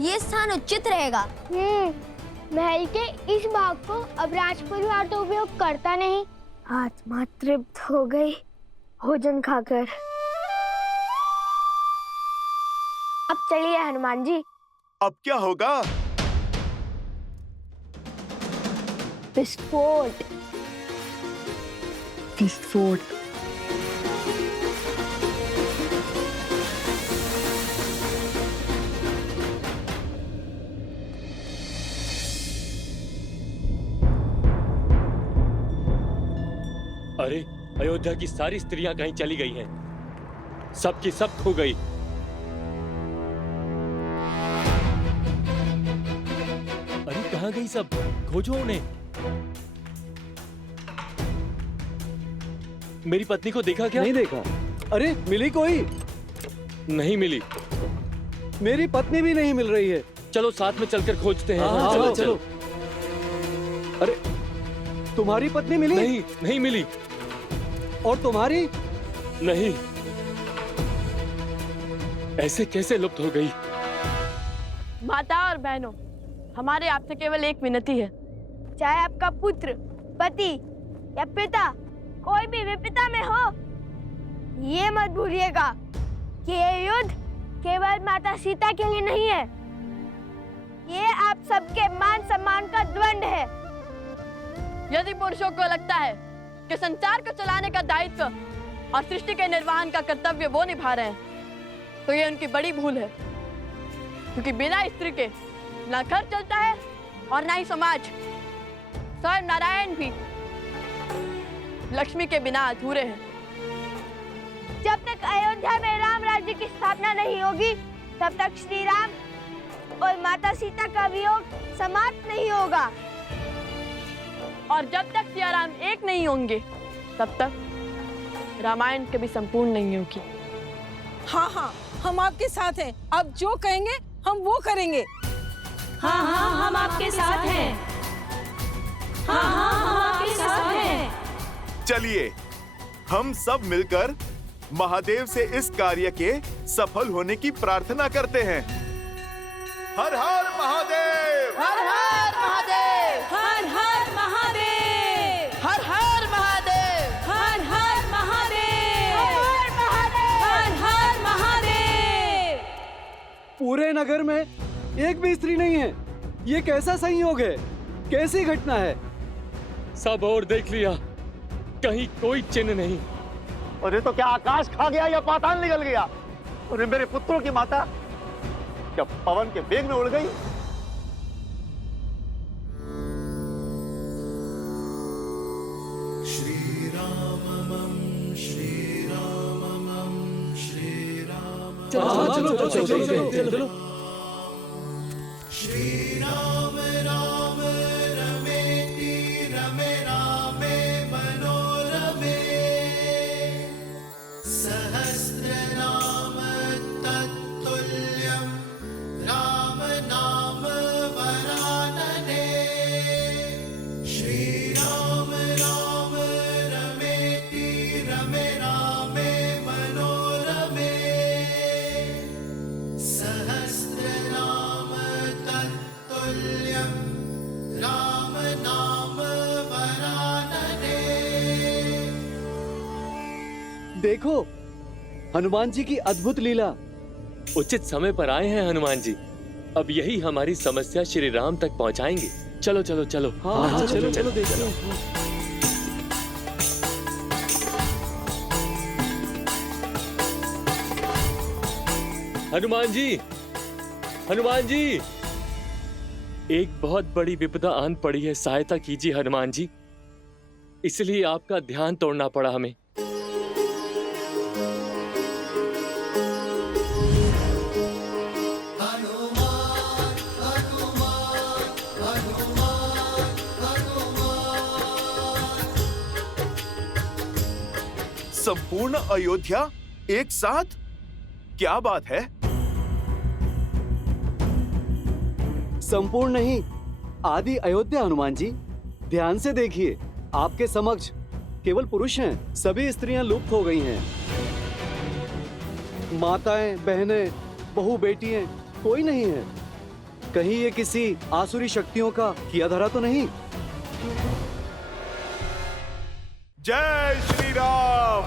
ये स्थान उचित रहेगा। महल के इस भाग को अब राज परिवार तो उपयोग करता नहीं। आत्मा तृप्त हो गई भोजन खाकर। अब चलिए हनुमान जी। अब क्या होगा? विस्फोट। अरे, अयोध्या की सारी स्त्रियां कहीं चली गई हैं। सब की सब खो गई। अरे कहाँ गई सब? खोजो उन्हें। मेरी पत्नी को देखा क्या? नहीं देखा। अरे मिली कोई? नहीं मिली। मेरी पत्नी भी नहीं मिल रही है। चलो साथ में चलकर खोजते हैं। हाँ, चलो। अरे तुम्हारी पत्नी मिली? नहीं मिली। और तुम्हारी? नहीं। ऐसे कैसे लुप्त हो गई? माता और बहनों, हमारे आपसे केवल एक विनती है। चाहे आपका पुत्र, पति या पिता कोई भी विपदा में हो, ये मत भूलिएगा कि ये युद्ध केवल माता सीता के लिए नहीं है। ये आप सबके मान सम्मान का द्वंद है। यदि पुरुषों को लगता है कि संसार को चलाने का दायित्व और सृष्टि के निर्वहन का कर्तव्य वो निभा रहे हैं, तो ये उनकी बड़ी भूल है। क्योंकि बिना स्त्री के ना घर चलता है और ना ही समाज। स्वयं नारायण भी लक्ष्मी के बिना अधूरे हैं। जब तक अयोध्या में राम राज्य की स्थापना नहीं होगी, तब तक श्री राम और माता सीता का वियोग समाप्त नहीं होगा। और जब तक सिया राम एक नहीं होंगे, तब तक रामायण कभी संपूर्ण नहीं होगी। हाँ, हम आपके साथ हैं। आप जो कहेंगे हम वो करेंगे। हाँ, हम आपके साथ हैं। हाँ, हम आपके साथ हैं। चलिए हम सब मिलकर महादेव से इस कार्य के सफल होने की प्रार्थना करते हैं। हर हर महादेव, हर हर महादेव, हर हर महादेव, हर हर महादेव, हर हर महादेव, हर महादेव, हर हर महादेव। पूरे नगर में एक भी स्त्री नहीं है। ये कैसा संयोग है? कैसी घटना है? सब और देख लिया, कहीं कोई चिन्ह नहीं। अरे तो क्या आकाश खा गया या पाताल निकल गया? अरे मेरे पुत्रों की माता क्या पवन के वेग में उड़ गई? श्री रामम श्री रामम श्री राम। चलो। श्री राम राम रमेति रमे रामे मनोरमे सहस्रनाम तत्तुल्यं राम नाम वरानने। श्री राम राम रमेति रमे रामे मनोरमे सहस्रनाम तत्तुल्यं राम नाम वरानने। देखो हनुमान जी की अद्भुत लीला। उचित समय पर आए हैं हनुमान जी। अब यही हमारी समस्या श्री राम तक पहुंचाएंगे। चलो चलो चलो। हाँ, चलो देखो। हनुमान जी, हनुमान जी, एक बहुत बड़ी विपदा आन पड़ी है, सहायता कीजिए हनुमान जी। इसलिए आपका ध्यान तोड़ना पड़ा हमें। संपूर्ण अयोध्या एक साथ? क्या बात है? संपूर्ण नहीं, आदि अयोध्या हनुमान जी। ध्यान से देखिए, आपके समक्ष केवल पुरुष हैं। सभी स्त्रियां लुप्त हो गई हैं। माताएं, बहनें, बहू, बेटियां कोई नहीं है। कहीं ये किसी आसुरी शक्तियों का किया धरा तो नहीं? जय श्री राम।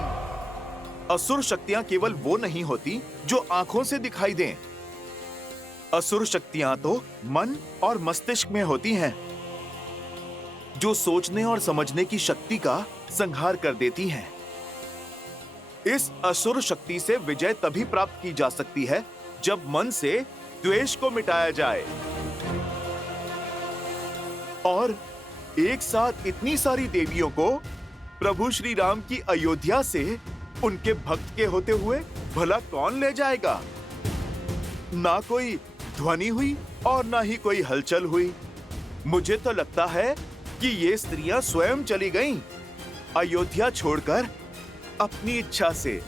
असुर शक्तियां केवल वो नहीं होती जो आंखों से दिखाई दें। असुर शक्तियां तो मन और मस्तिष्क में होती हैं, जो सोचने और समझने की शक्ति का संहार कर देती हैं। इस असुर शक्ति से विजय तभी प्राप्त की जा सकती है जब मन से द्वेष को मिटाया जाए। और एक साथ इतनी सारी देवियों को प्रभु श्री राम की अयोध्या से उनके भक्त के होते हुए भला कौन ले जाएगा? ना कोई ध्वनि हुई और ना ही कोई हलचल हुई। मुझे तो लगता है कि ये स्त्रियां स्वयं चली गईं, अयोध्या छोड़कर अपनी इच्छा से।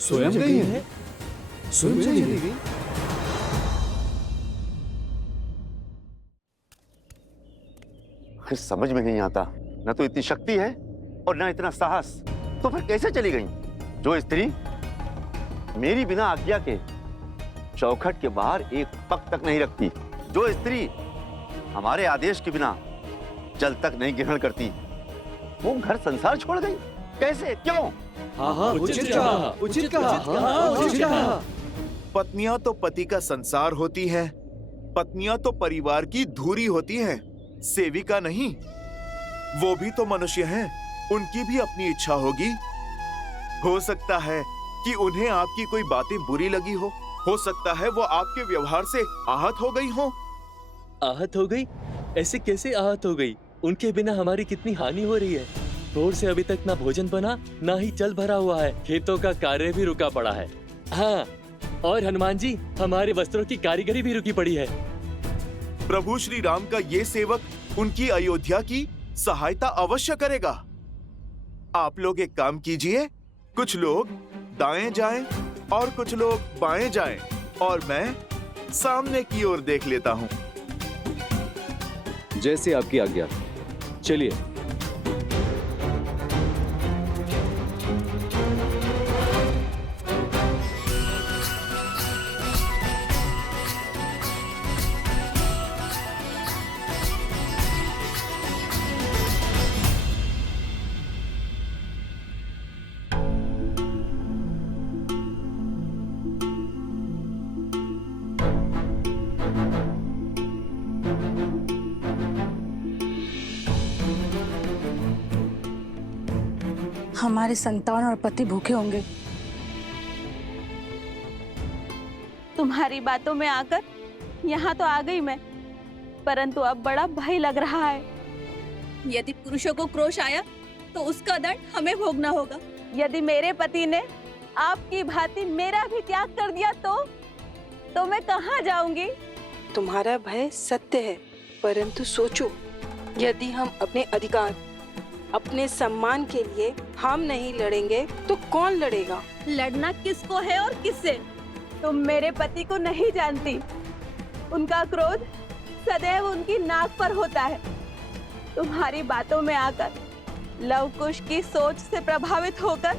स्वयं गई है? स्वयं चली गई? समझ में नहीं आता, न तो इतनी शक्ति है और न इतना साहस, तो फिर कैसे चली गई? जो स्त्री मेरी बिना आज्ञा के चौखट के बाहर एक पग तक नहीं रखती, जो स्त्री हमारे आदेश के बिना जल तक नहीं ग्रहण करती, वो घर संसार छोड़ गई। कैसे? क्यों? हाँ, उचित कहा। पत्नियां तो पति का संसार होती हैं, पत्नियां तो परिवार की धुरी होती हैं, सेविका नहीं। वो भी तो मनुष्य हैं, उनकी भी अपनी इच्छा होगी। हो सकता है कि उन्हें आपकी कोई बातें बुरी लगी हो सकता है वो आपके व्यवहार से आहत हो गई हो। आहत हो गई? ऐसे कैसे आहत हो गई? उनके बिना हमारी कितनी हानि हो रही है। भोर से अभी तक ना भोजन बना, ना ही जल भरा हुआ है, खेतों का कार्य भी रुका पड़ा है। हाँ, और हनुमान जी, हमारे वस्त्रों की कारीगरी भी रुकी पड़ी है। प्रभु श्री राम का ये सेवक उनकी अयोध्या की सहायता अवश्य करेगा। आप लोग एक काम कीजिए, कुछ लोग दाएं जाएं और कुछ लोग बाएं जाएं, और मैं सामने की ओर देख लेता हूं। जैसे आपकी आज्ञा। चलिए। हमारे संतान और पति भूखे होंगे। तुम्हारी बातों में आकर यहाँ तो आ गई मैं, परंतु अब बड़ा भय लग रहा है। यदि पुरुषों को क्रोध आया तो उसका दंड हमें भोगना होगा। यदि मेरे पति ने आपकी भांति मेरा भी त्याग कर दिया तो मैं कहाँ जाऊंगी? तुम्हारा भय सत्य है, परंतु सोचो, यदि हम अपने अधिकार, अपने सम्मान के लिए हम नहीं लड़ेंगे तो कौन लड़ेगा? लड़ना किसको है और किससे? तुम मेरे पति को नहीं जानती। उनका क्रोध सदैव उनकी नाक पर होता है। तुम्हारी बातों में आकर, लवकुश की सोच से प्रभावित होकर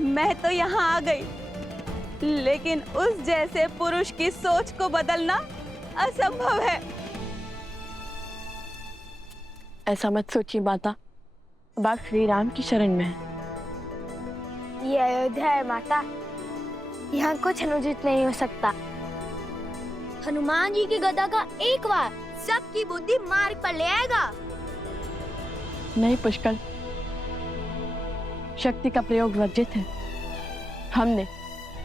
मैं तो यहाँ आ गई, लेकिन उस जैसे पुरुष की सोच को बदलना असंभव है। ऐसा मत सोचिए माता, अब आप श्री राम की शरण में हैं। ये अयोध्या है माता, यहाँ कुछ अनुचित नहीं हो सकता। हनुमान जी की गदा का एक बार सबकी बुद्धि मार्ग पर ले आएगा। नहीं पुष्कर, शक्ति का प्रयोग वर्जित है। हमने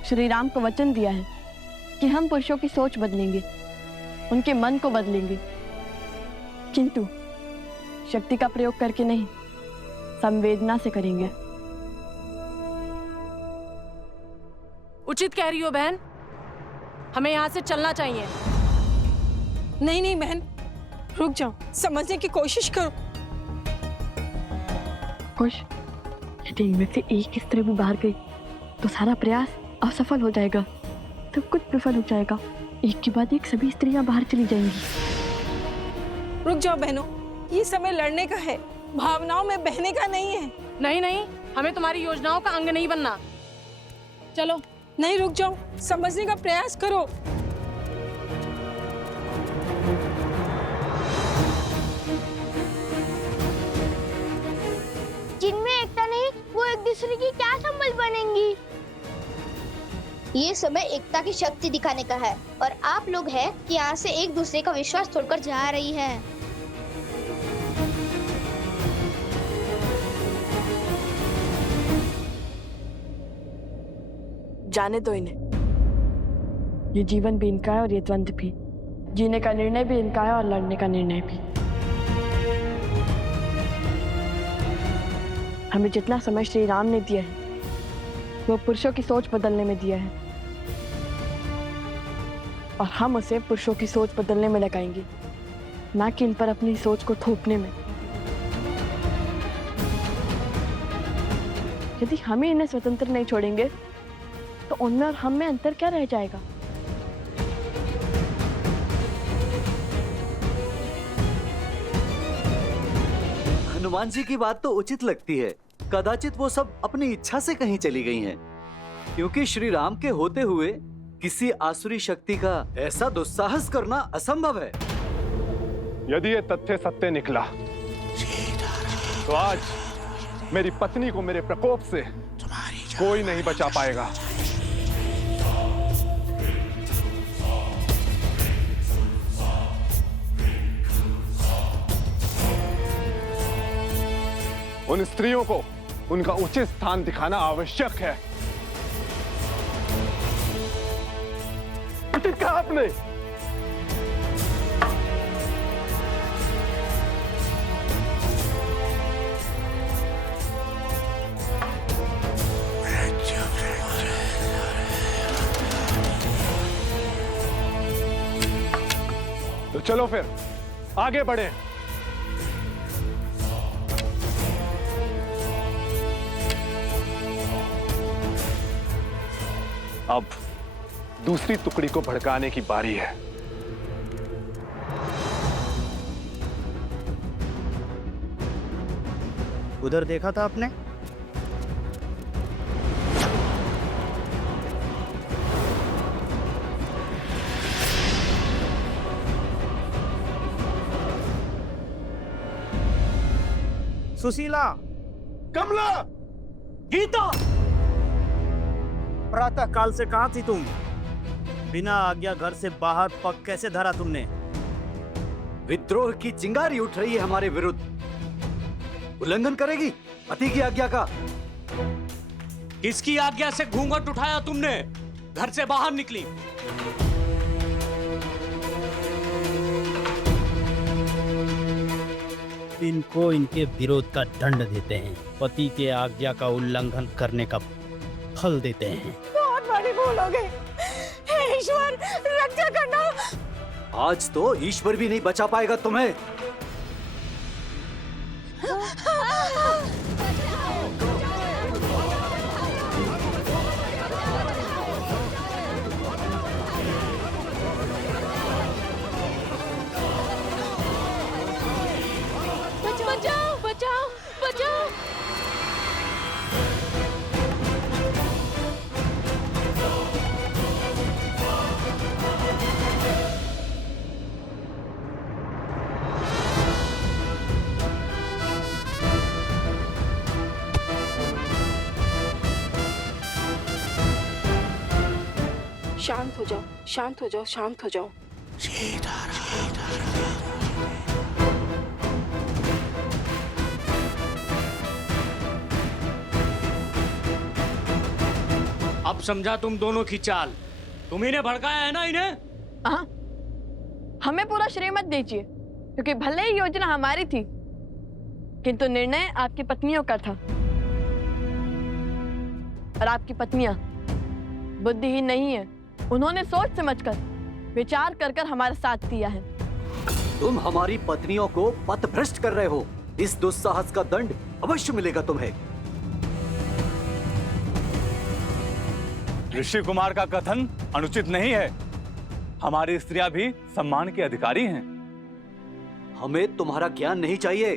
श्री राम को वचन दिया है कि हम पुरुषों की सोच बदलेंगे, उनके मन को बदलेंगे, किंतु शक्ति का प्रयोग करके नहीं, संवेदना से करेंगे। उचित कह रही हो बहन, हमें यहाँ से चलना चाहिए। नहीं नहीं बहन, रुक जाओ, समझने की कोशिश करो। खुश, यदि इनमें से एक स्त्री भी बाहर गई तो सारा प्रयास असफल हो जाएगा, सब कुछ विफल हो जाएगा। एक के बाद एक सभी स्त्रियां बाहर चली जाएंगी। रुक जाओ बहनों, ये समय लड़ने का है, भावनाओं में बहने का नहीं है। नहीं नहीं, हमें तुम्हारी योजनाओं का अंग नहीं बनना। चलो। नहीं, रुक जाओ, समझने का प्रयास करो। जिनमें एकता नहीं, वो एक दूसरे की क्या संबल बनेंगी? ये समय एकता की शक्ति दिखाने का है, और आप लोग हैं कि यहाँ से एक दूसरे का विश्वास तोड़कर जा रही है। जाने दो इन्हें। ये जीवन भी इनका है और ये द्वंद्व भी, जीने का निर्णय भी इनका है और लड़ने का निर्णय भी। हमें जितना समय श्री राम ने दिया है वो पुरुषों की सोच बदलने में दिया है, और हम उसे पुरुषों की सोच बदलने में लगाएंगे, ना कि इन पर अपनी सोच को थोपने में। यदि हम ही इन्हें स्वतंत्र नहीं छोड़ेंगे तो उनमें और हम में अंतर क्या रह जाएगा? हनुमान जी की बात तो उचित लगती है, कदाचित वो सब अपनी इच्छा से कहीं चली गई हैं, क्योंकि श्री राम के होते हुए किसी आसुरी शक्ति का ऐसा दुस्साहस करना असंभव है। यदि ये तथ्य सत्य निकला तो आज मेरी पत्नी को मेरे प्रकोप से कोई नहीं बचा पाएगा। उन स्त्रियों को उनका उचित स्थान दिखाना आवश्यक है। उचित कहा आपने। तो चलो फिर आगे बढ़े। अब दूसरी टुकड़ी को भड़काने की बारी है। उधर देखा था आपने? सुशीला, कमला, गीता, प्रातः काल से कहां थी तुम? बिना आज्ञा घर से बाहर पग कैसे धरा तुमने? विद्रोह की चिंगारी उठ रही है हमारे विरुद्ध। उल्लंघन करेगी पति की आज्ञा का। किसकी आज्ञा से घूंघट उठाया तुमने? घर से बाहर निकली। इनको इनके विरोध का दंड देते हैं, पति के आज्ञा का उल्लंघन करने का फल देते हैं। बहुत बड़ी भूल हो गई। हे ईश्वर, रक्षा करना। आज तो ईश्वर भी नहीं बचा पाएगा तुम्हें। बचाओ बचाओ बचाओ। शांत हो जाओ, शांत हो जाओ, शांत हो जाओ। अब समझा तुम दोनों की चाल। तुम्ही ने भड़काया है ना इन्हें? हाँ, हमें पूरा श्रेय मत दीजिए, क्योंकि भले ही योजना हमारी थी, किंतु निर्णय आपकी पत्नियों का था। और आपकी पत्नियां बुद्धिहीन नहीं है, उन्होंने सोच समझकर विचार कर कर हमारा साथ दिया है। तुम हमारी पत्नियों को पथभ्रष्ट कर रहे हो। इस दुस्साहस का दंड अवश्य मिलेगा तुम्हें। ऋषि कुमार का कथन अनुचित नहीं है। हमारी स्त्रियां भी सम्मान के अधिकारी हैं। हमें तुम्हारा ज्ञान नहीं चाहिए।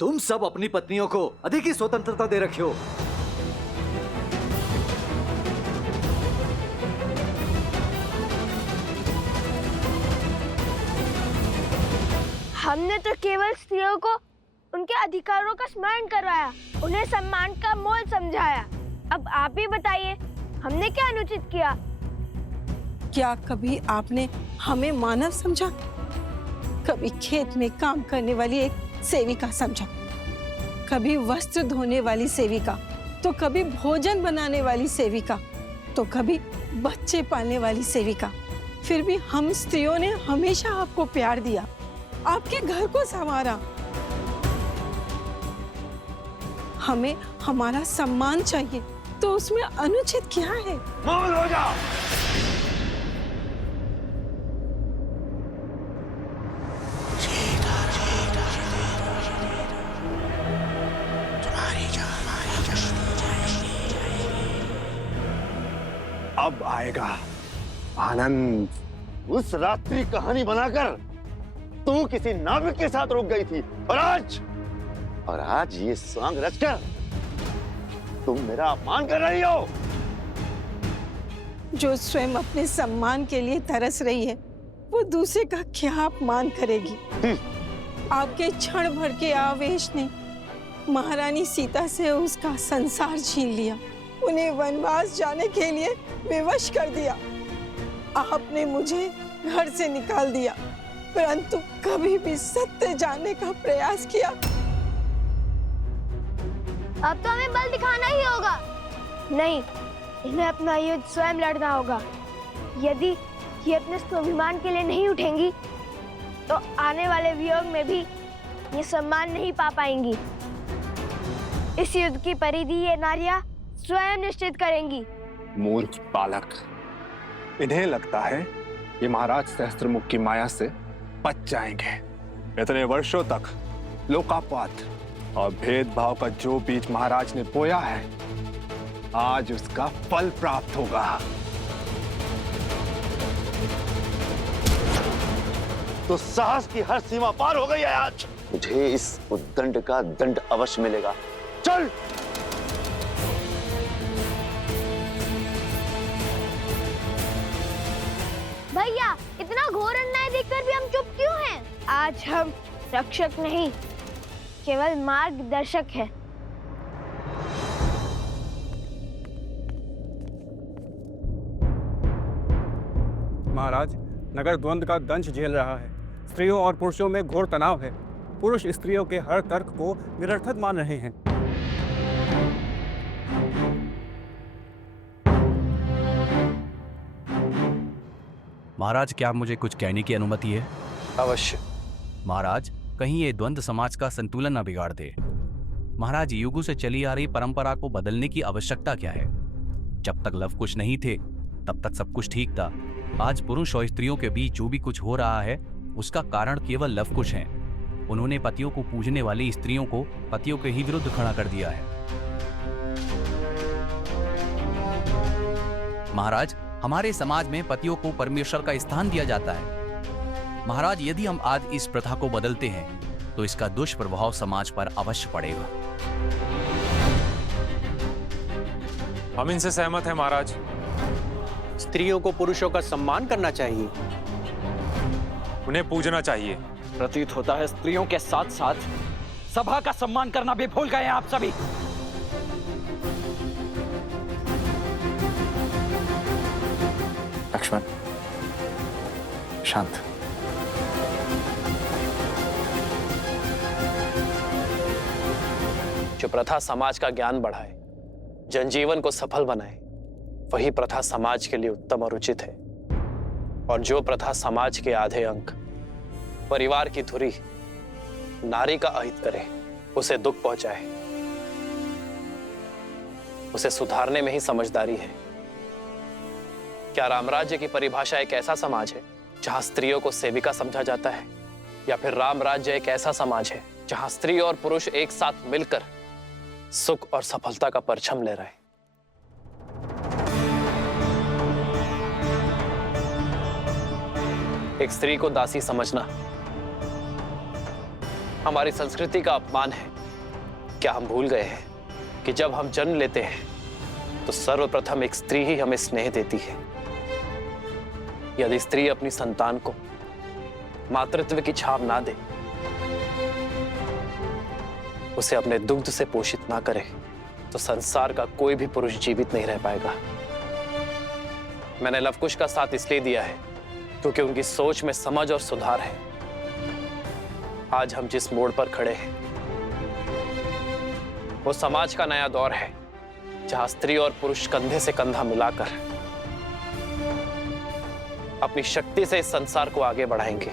तुम सब अपनी पत्नियों को अधिक ही स्वतंत्रता दे रखे हो। हमने तो केवल स्त्रियों को उनके अधिकारों का स्मरण करवाया, उन्हें सम्मान का मोल समझाया। अब आप ही बताइए, हमने क्या अनुचित किया? क्या कभी आपने हमें मानव समझा? कभी खेत में काम करने वाली एक सेविका समझा, कभी वस्त्र धोने वाली सेविका, तो कभी भोजन बनाने वाली सेविका, तो कभी बच्चे पालने वाली सेविका। फिर भी हम स्त्रियों ने हमेशा आपको प्यार दिया, आपके घर को संवारा। हमें हमारा सम्मान चाहिए, तो उसमें अनुचित क्या है? मौन हो जाओ। अब आएगा आनंद। उस रात्रि कहानी बनाकर तू किसी नाविक के साथ रुक गई थी, और आज ये सॉन्ग रचकर तुम मेरा अपमान कर रही हो। जो स्वयं अपने सम्मान के लिए तरस रही है, वो दूसरे का क्या अपमान करेगी? आपके क्षण भर के आवेश ने महारानी सीता से उसका संसार छीन लिया, उन्हें वनवास जाने के लिए विवश कर दिया। आपने मुझे घर से निकाल दिया, परंतु कभी भी सत्य जानने का प्रयास किया? अब तो हमें बल दिखाना ही होगा। नहीं, इन्हें अपना युद्ध स्वयं लड़ना होगा। यदि ये अपने स्वाभिमान के लिए नहीं उठेंगी, तो आने वाले वियोग में भी ये सम्मान नहीं पा पाएंगी। इस युद्ध की परिधि ये नारियां स्वयं निश्चित करेंगी। मूर्ख बालक, इन्हें लगता है ये महाराज सहस्त्रमुख की माया से बच जाएंगे। इतने वर्षों तक लोकापात और भेदभाव का जो बीज महाराज ने बोया है, आज उसका फल प्राप्त होगा। तो साहस की हर सीमा पार हो गई है आज। मुझे इस उद्दंड का दंड अवश्य मिलेगा। चल। भैया, इतना घोर अन्याय देखकर भी हम चुप क्यों हैं? आज हम रक्षक नहीं, केवल मार्गदर्शक हैं। महाराज, नगर द्वंद्व का दंश झेल रहा है। स्त्रियों और पुरुषों में घोर तनाव है। पुरुष स्त्रियों के हर तर्क को निरर्थक मान रहे हैं। महाराज, क्या मुझे कुछ कहने की अनुमति है? अवश्य। महाराज, कहीं ये द्वंद्व समाज का संतुलन न बिगाड़ दे। महाराज, युगों से चली आ रही परंपरा को बदलने की आवश्यकता क्या है? जब तक लव कुश नहीं थे तब तक सब कुछ ठीक था। आज पुरुष और स्त्रियों के बीच जो भी कुछ हो रहा है उसका कारण केवल लव कुश है। उन्होंने पतियों को पूजने वाली स्त्रियों को पतियों के ही विरुद्ध खड़ा कर दिया है। महाराज, हमारे समाज में पतियों को परमेश्वर का स्थान दिया जाता है। महाराज, यदि हम आज इस प्रथा को बदलते हैं तो इसका दुष्प्रभाव समाज पर अवश्य पड़ेगा। हम इनसे सहमत हैं महाराज। स्त्रियों को पुरुषों का सम्मान करना चाहिए, उन्हें पूजना चाहिए। प्रतीत होता है स्त्रियों के साथ साथ सभा का सम्मान करना भी भूल गए हैं आप सभी। लक्ष्मण, शांत। जो प्रथा समाज का ज्ञान बढ़ाए, जनजीवन को सफल बनाए, वही प्रथा समाज के लिए उत्तम और उचित है। और जो प्रथा समाज के आधे अंक, परिवार की धुरी, नारी का अहित करे, उसे दुख पहुंचाए, उसे सुधारने में ही समझदारी है। क्या रामराज्य की परिभाषा एक ऐसा समाज है जहां स्त्रियों को सेविका समझा जाता है, या फिर राम राज्य एक ऐसा समाज है जहां स्त्री और पुरुष एक साथ मिलकर सुख और सफलता का परचम ले रहे हैं? एक स्त्री को दासी समझना हमारी संस्कृति का अपमान है। क्या हम भूल गए हैं कि जब हम जन्म लेते हैं तो सर्वप्रथम एक स्त्री ही हमें स्नेह देती है। यदि स्त्री अपनी संतान को मातृत्व की छाप ना दे, उसे अपने दुग्ध से पोषित ना करे, तो संसार का कोई भी पुरुष जीवित नहीं रह पाएगा। मैंने लवकुश का साथ इसलिए दिया है क्योंकि उनकी सोच में समझ और सुधार है। आज हम जिस मोड़ पर खड़े हैं वो समाज का नया दौर है, जहां स्त्री और पुरुष कंधे से कंधा मिलाकर अपनी शक्ति से इस संसार को आगे बढ़ाएंगे।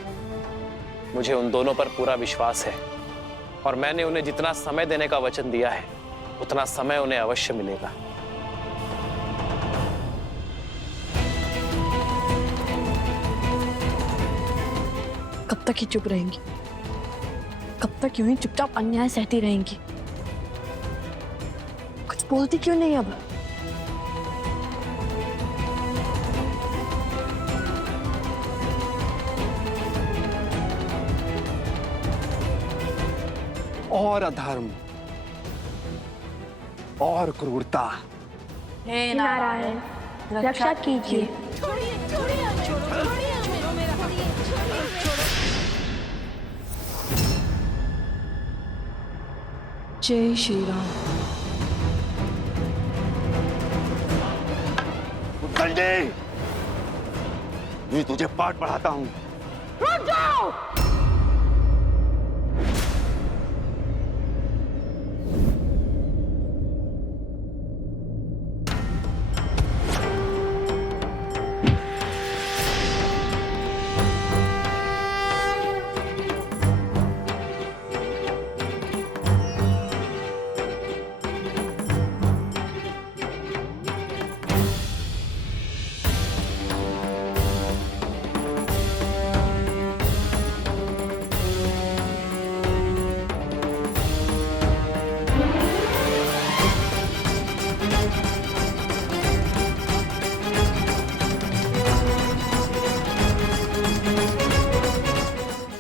मुझे उन दोनों पर पूरा विश्वास है और मैंने उन्हें जितना समय देने का वचन दिया है उतना समय उन्हें अवश्य मिलेगा। कब तक ही चुप रहेंगी? कब तक यूं ही चुपचाप अन्याय सहती रहेंगी? कुछ बोलती क्यों नहीं अब? और अधर्म और क्रूरता। हे नारायण, रक्षा कीजिए। जय श्री राम। संजय, मैं तुझे पाठ पढ़ाता हूँ। रुक जाओ।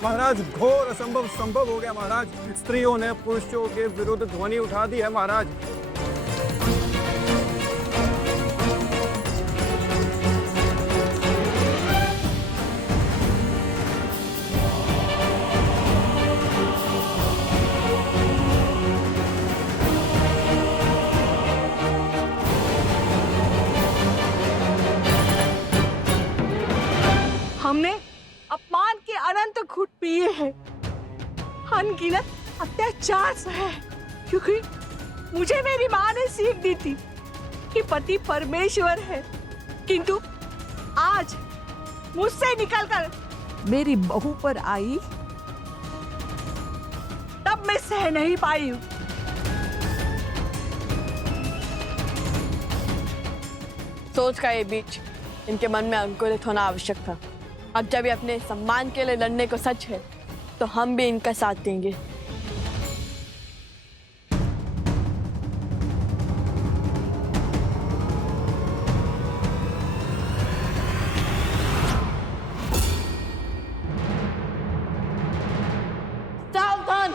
महाराज, घोर असंभव संभव हो गया महाराज। स्त्रियों ने पुरुषों के विरुद्ध ध्वनि उठा दी है महाराज। हमने अपमान के अनंत घुट पिए हैं, अनगिनत अत्याचार सहे, क्योंकि मुझे मेरी माँ ने सीख दी थी कि पति परमेश्वर है। किंतु आज मुझसे निकलकर मेरी बहू पर आई तब मैं सह नहीं पाई हूँ। सोच का ये बीच इनके मन में अंकुरित होना आवश्यक था। अब जब ये अपने सम्मान के लिए लड़ने को सच है तो हम भी इनका साथ देंगे। सावधान!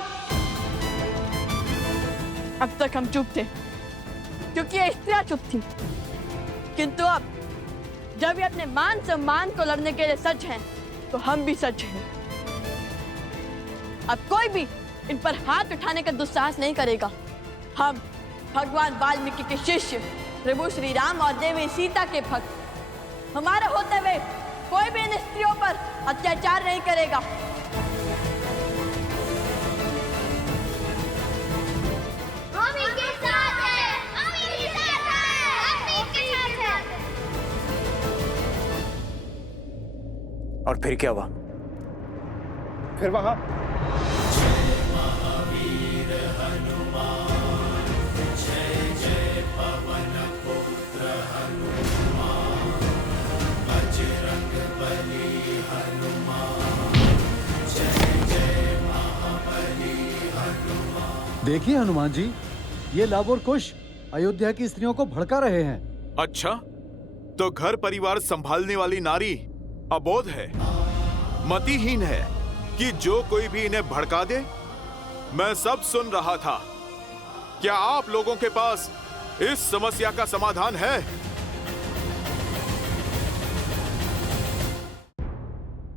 अब तक हम चुप थे क्योंकि ये स्त्रियां चुप थी, किंतु अब जब ये अपने मान सम्मान को लड़ने के लिए सच हैं, तो हम भी सच हैं। अब कोई भी इन पर हाथ उठाने का दुस्साहस नहीं करेगा। हम भगवान वाल्मीकि के शिष्य प्रभु श्री राम और देवी सीता के भक्त, हमारे होते हुए कोई भी इन स्त्रियों पर अत्याचार नहीं करेगा। और फिर क्या हुआ? फिर वहां देखिए हनुमान जी, ये लाभ और कुश अयोध्या की स्त्रियों को भड़का रहे हैं। अच्छा, तो घर परिवार संभालने वाली नारी अबोध है, मतिहीन है कि जो कोई भी इन्हें भड़का दे। मैं सब सुन रहा था। क्या आप लोगों के पास इस समस्या का समाधान है?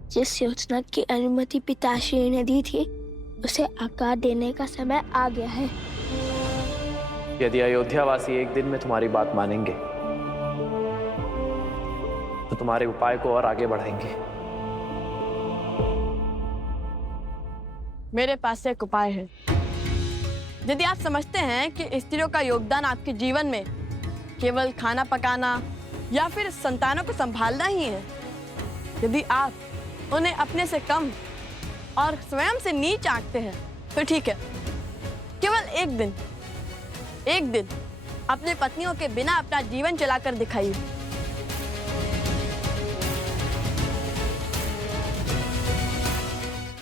जिस योजना की अनुमति पिताश्री ने दी थी उसे आकार देने का समय आ गया है। यदि अयोध्यावासी एक दिन में तुम्हारी बात मानेंगे तो तुम्हारे उपाय को और आगे बढ़ाएंगे। मेरे पास एक उपाय है। यदि आप समझते हैं कि स्त्रियों का योगदान आपके जीवन में केवल खाना पकाना या फिर संतानों को संभालना ही है, यदि आप उन्हें अपने से कम और स्वयं से नीच आंकते हैं तो ठीक है, केवल एक दिन अपने पत्नियों के बिना अपना जीवन चलाकर दिखाइए।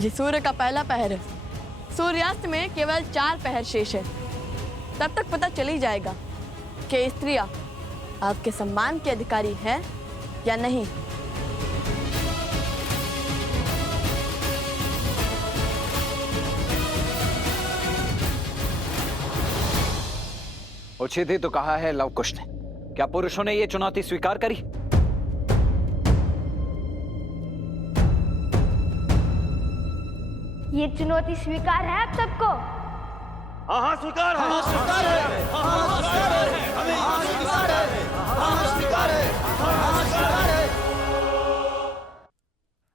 ये सूर्य का पहला पहर है। सूर्यास्त में केवल 4 पहर शेष है। तब तक पता चल ही जाएगा कि स्त्रियां आपके सम्मान के अधिकारी है या नहीं। उचित ही तो कहा है लव कुश ने। क्या पुरुषों ने ये चुनौती स्वीकार करी? ये चुनौती स्वीकार है आप सबको? हाँ हाँ स्वीकार है। हाँ स्वीकार है। हाँ स्वीकार है। हमें हाँ स्वीकार है। हाँ स्वीकार है। हाँ स्वीकार है।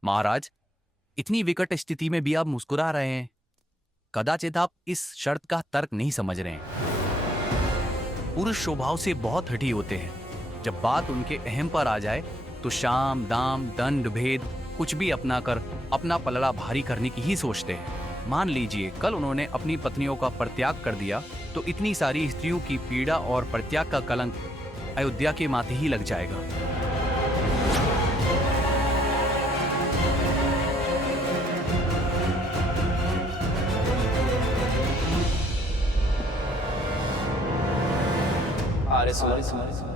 महाराज, इतनी विकट स्थिति में भी आप मुस्कुरा रहे हैं। कदाचित आप इस शर्त का तर्क नहीं समझ रहे हैं। पुरुष स्वभाव से बहुत हठी होते हैं। जब बात उनके अहम पर आ जाए तो शाम दाम दंड भेद कुछ भी अपना कर अपना पलड़ा भारी करने की ही सोचते हैं। मान लीजिए कल उन्होंने अपनी पत्नियों का परित्याग कर दिया तो इतनी सारी स्त्रियों की पीड़ा और परित्याग का कलंक अयोध्या के माथे ही लग जाएगा। अरे सुनो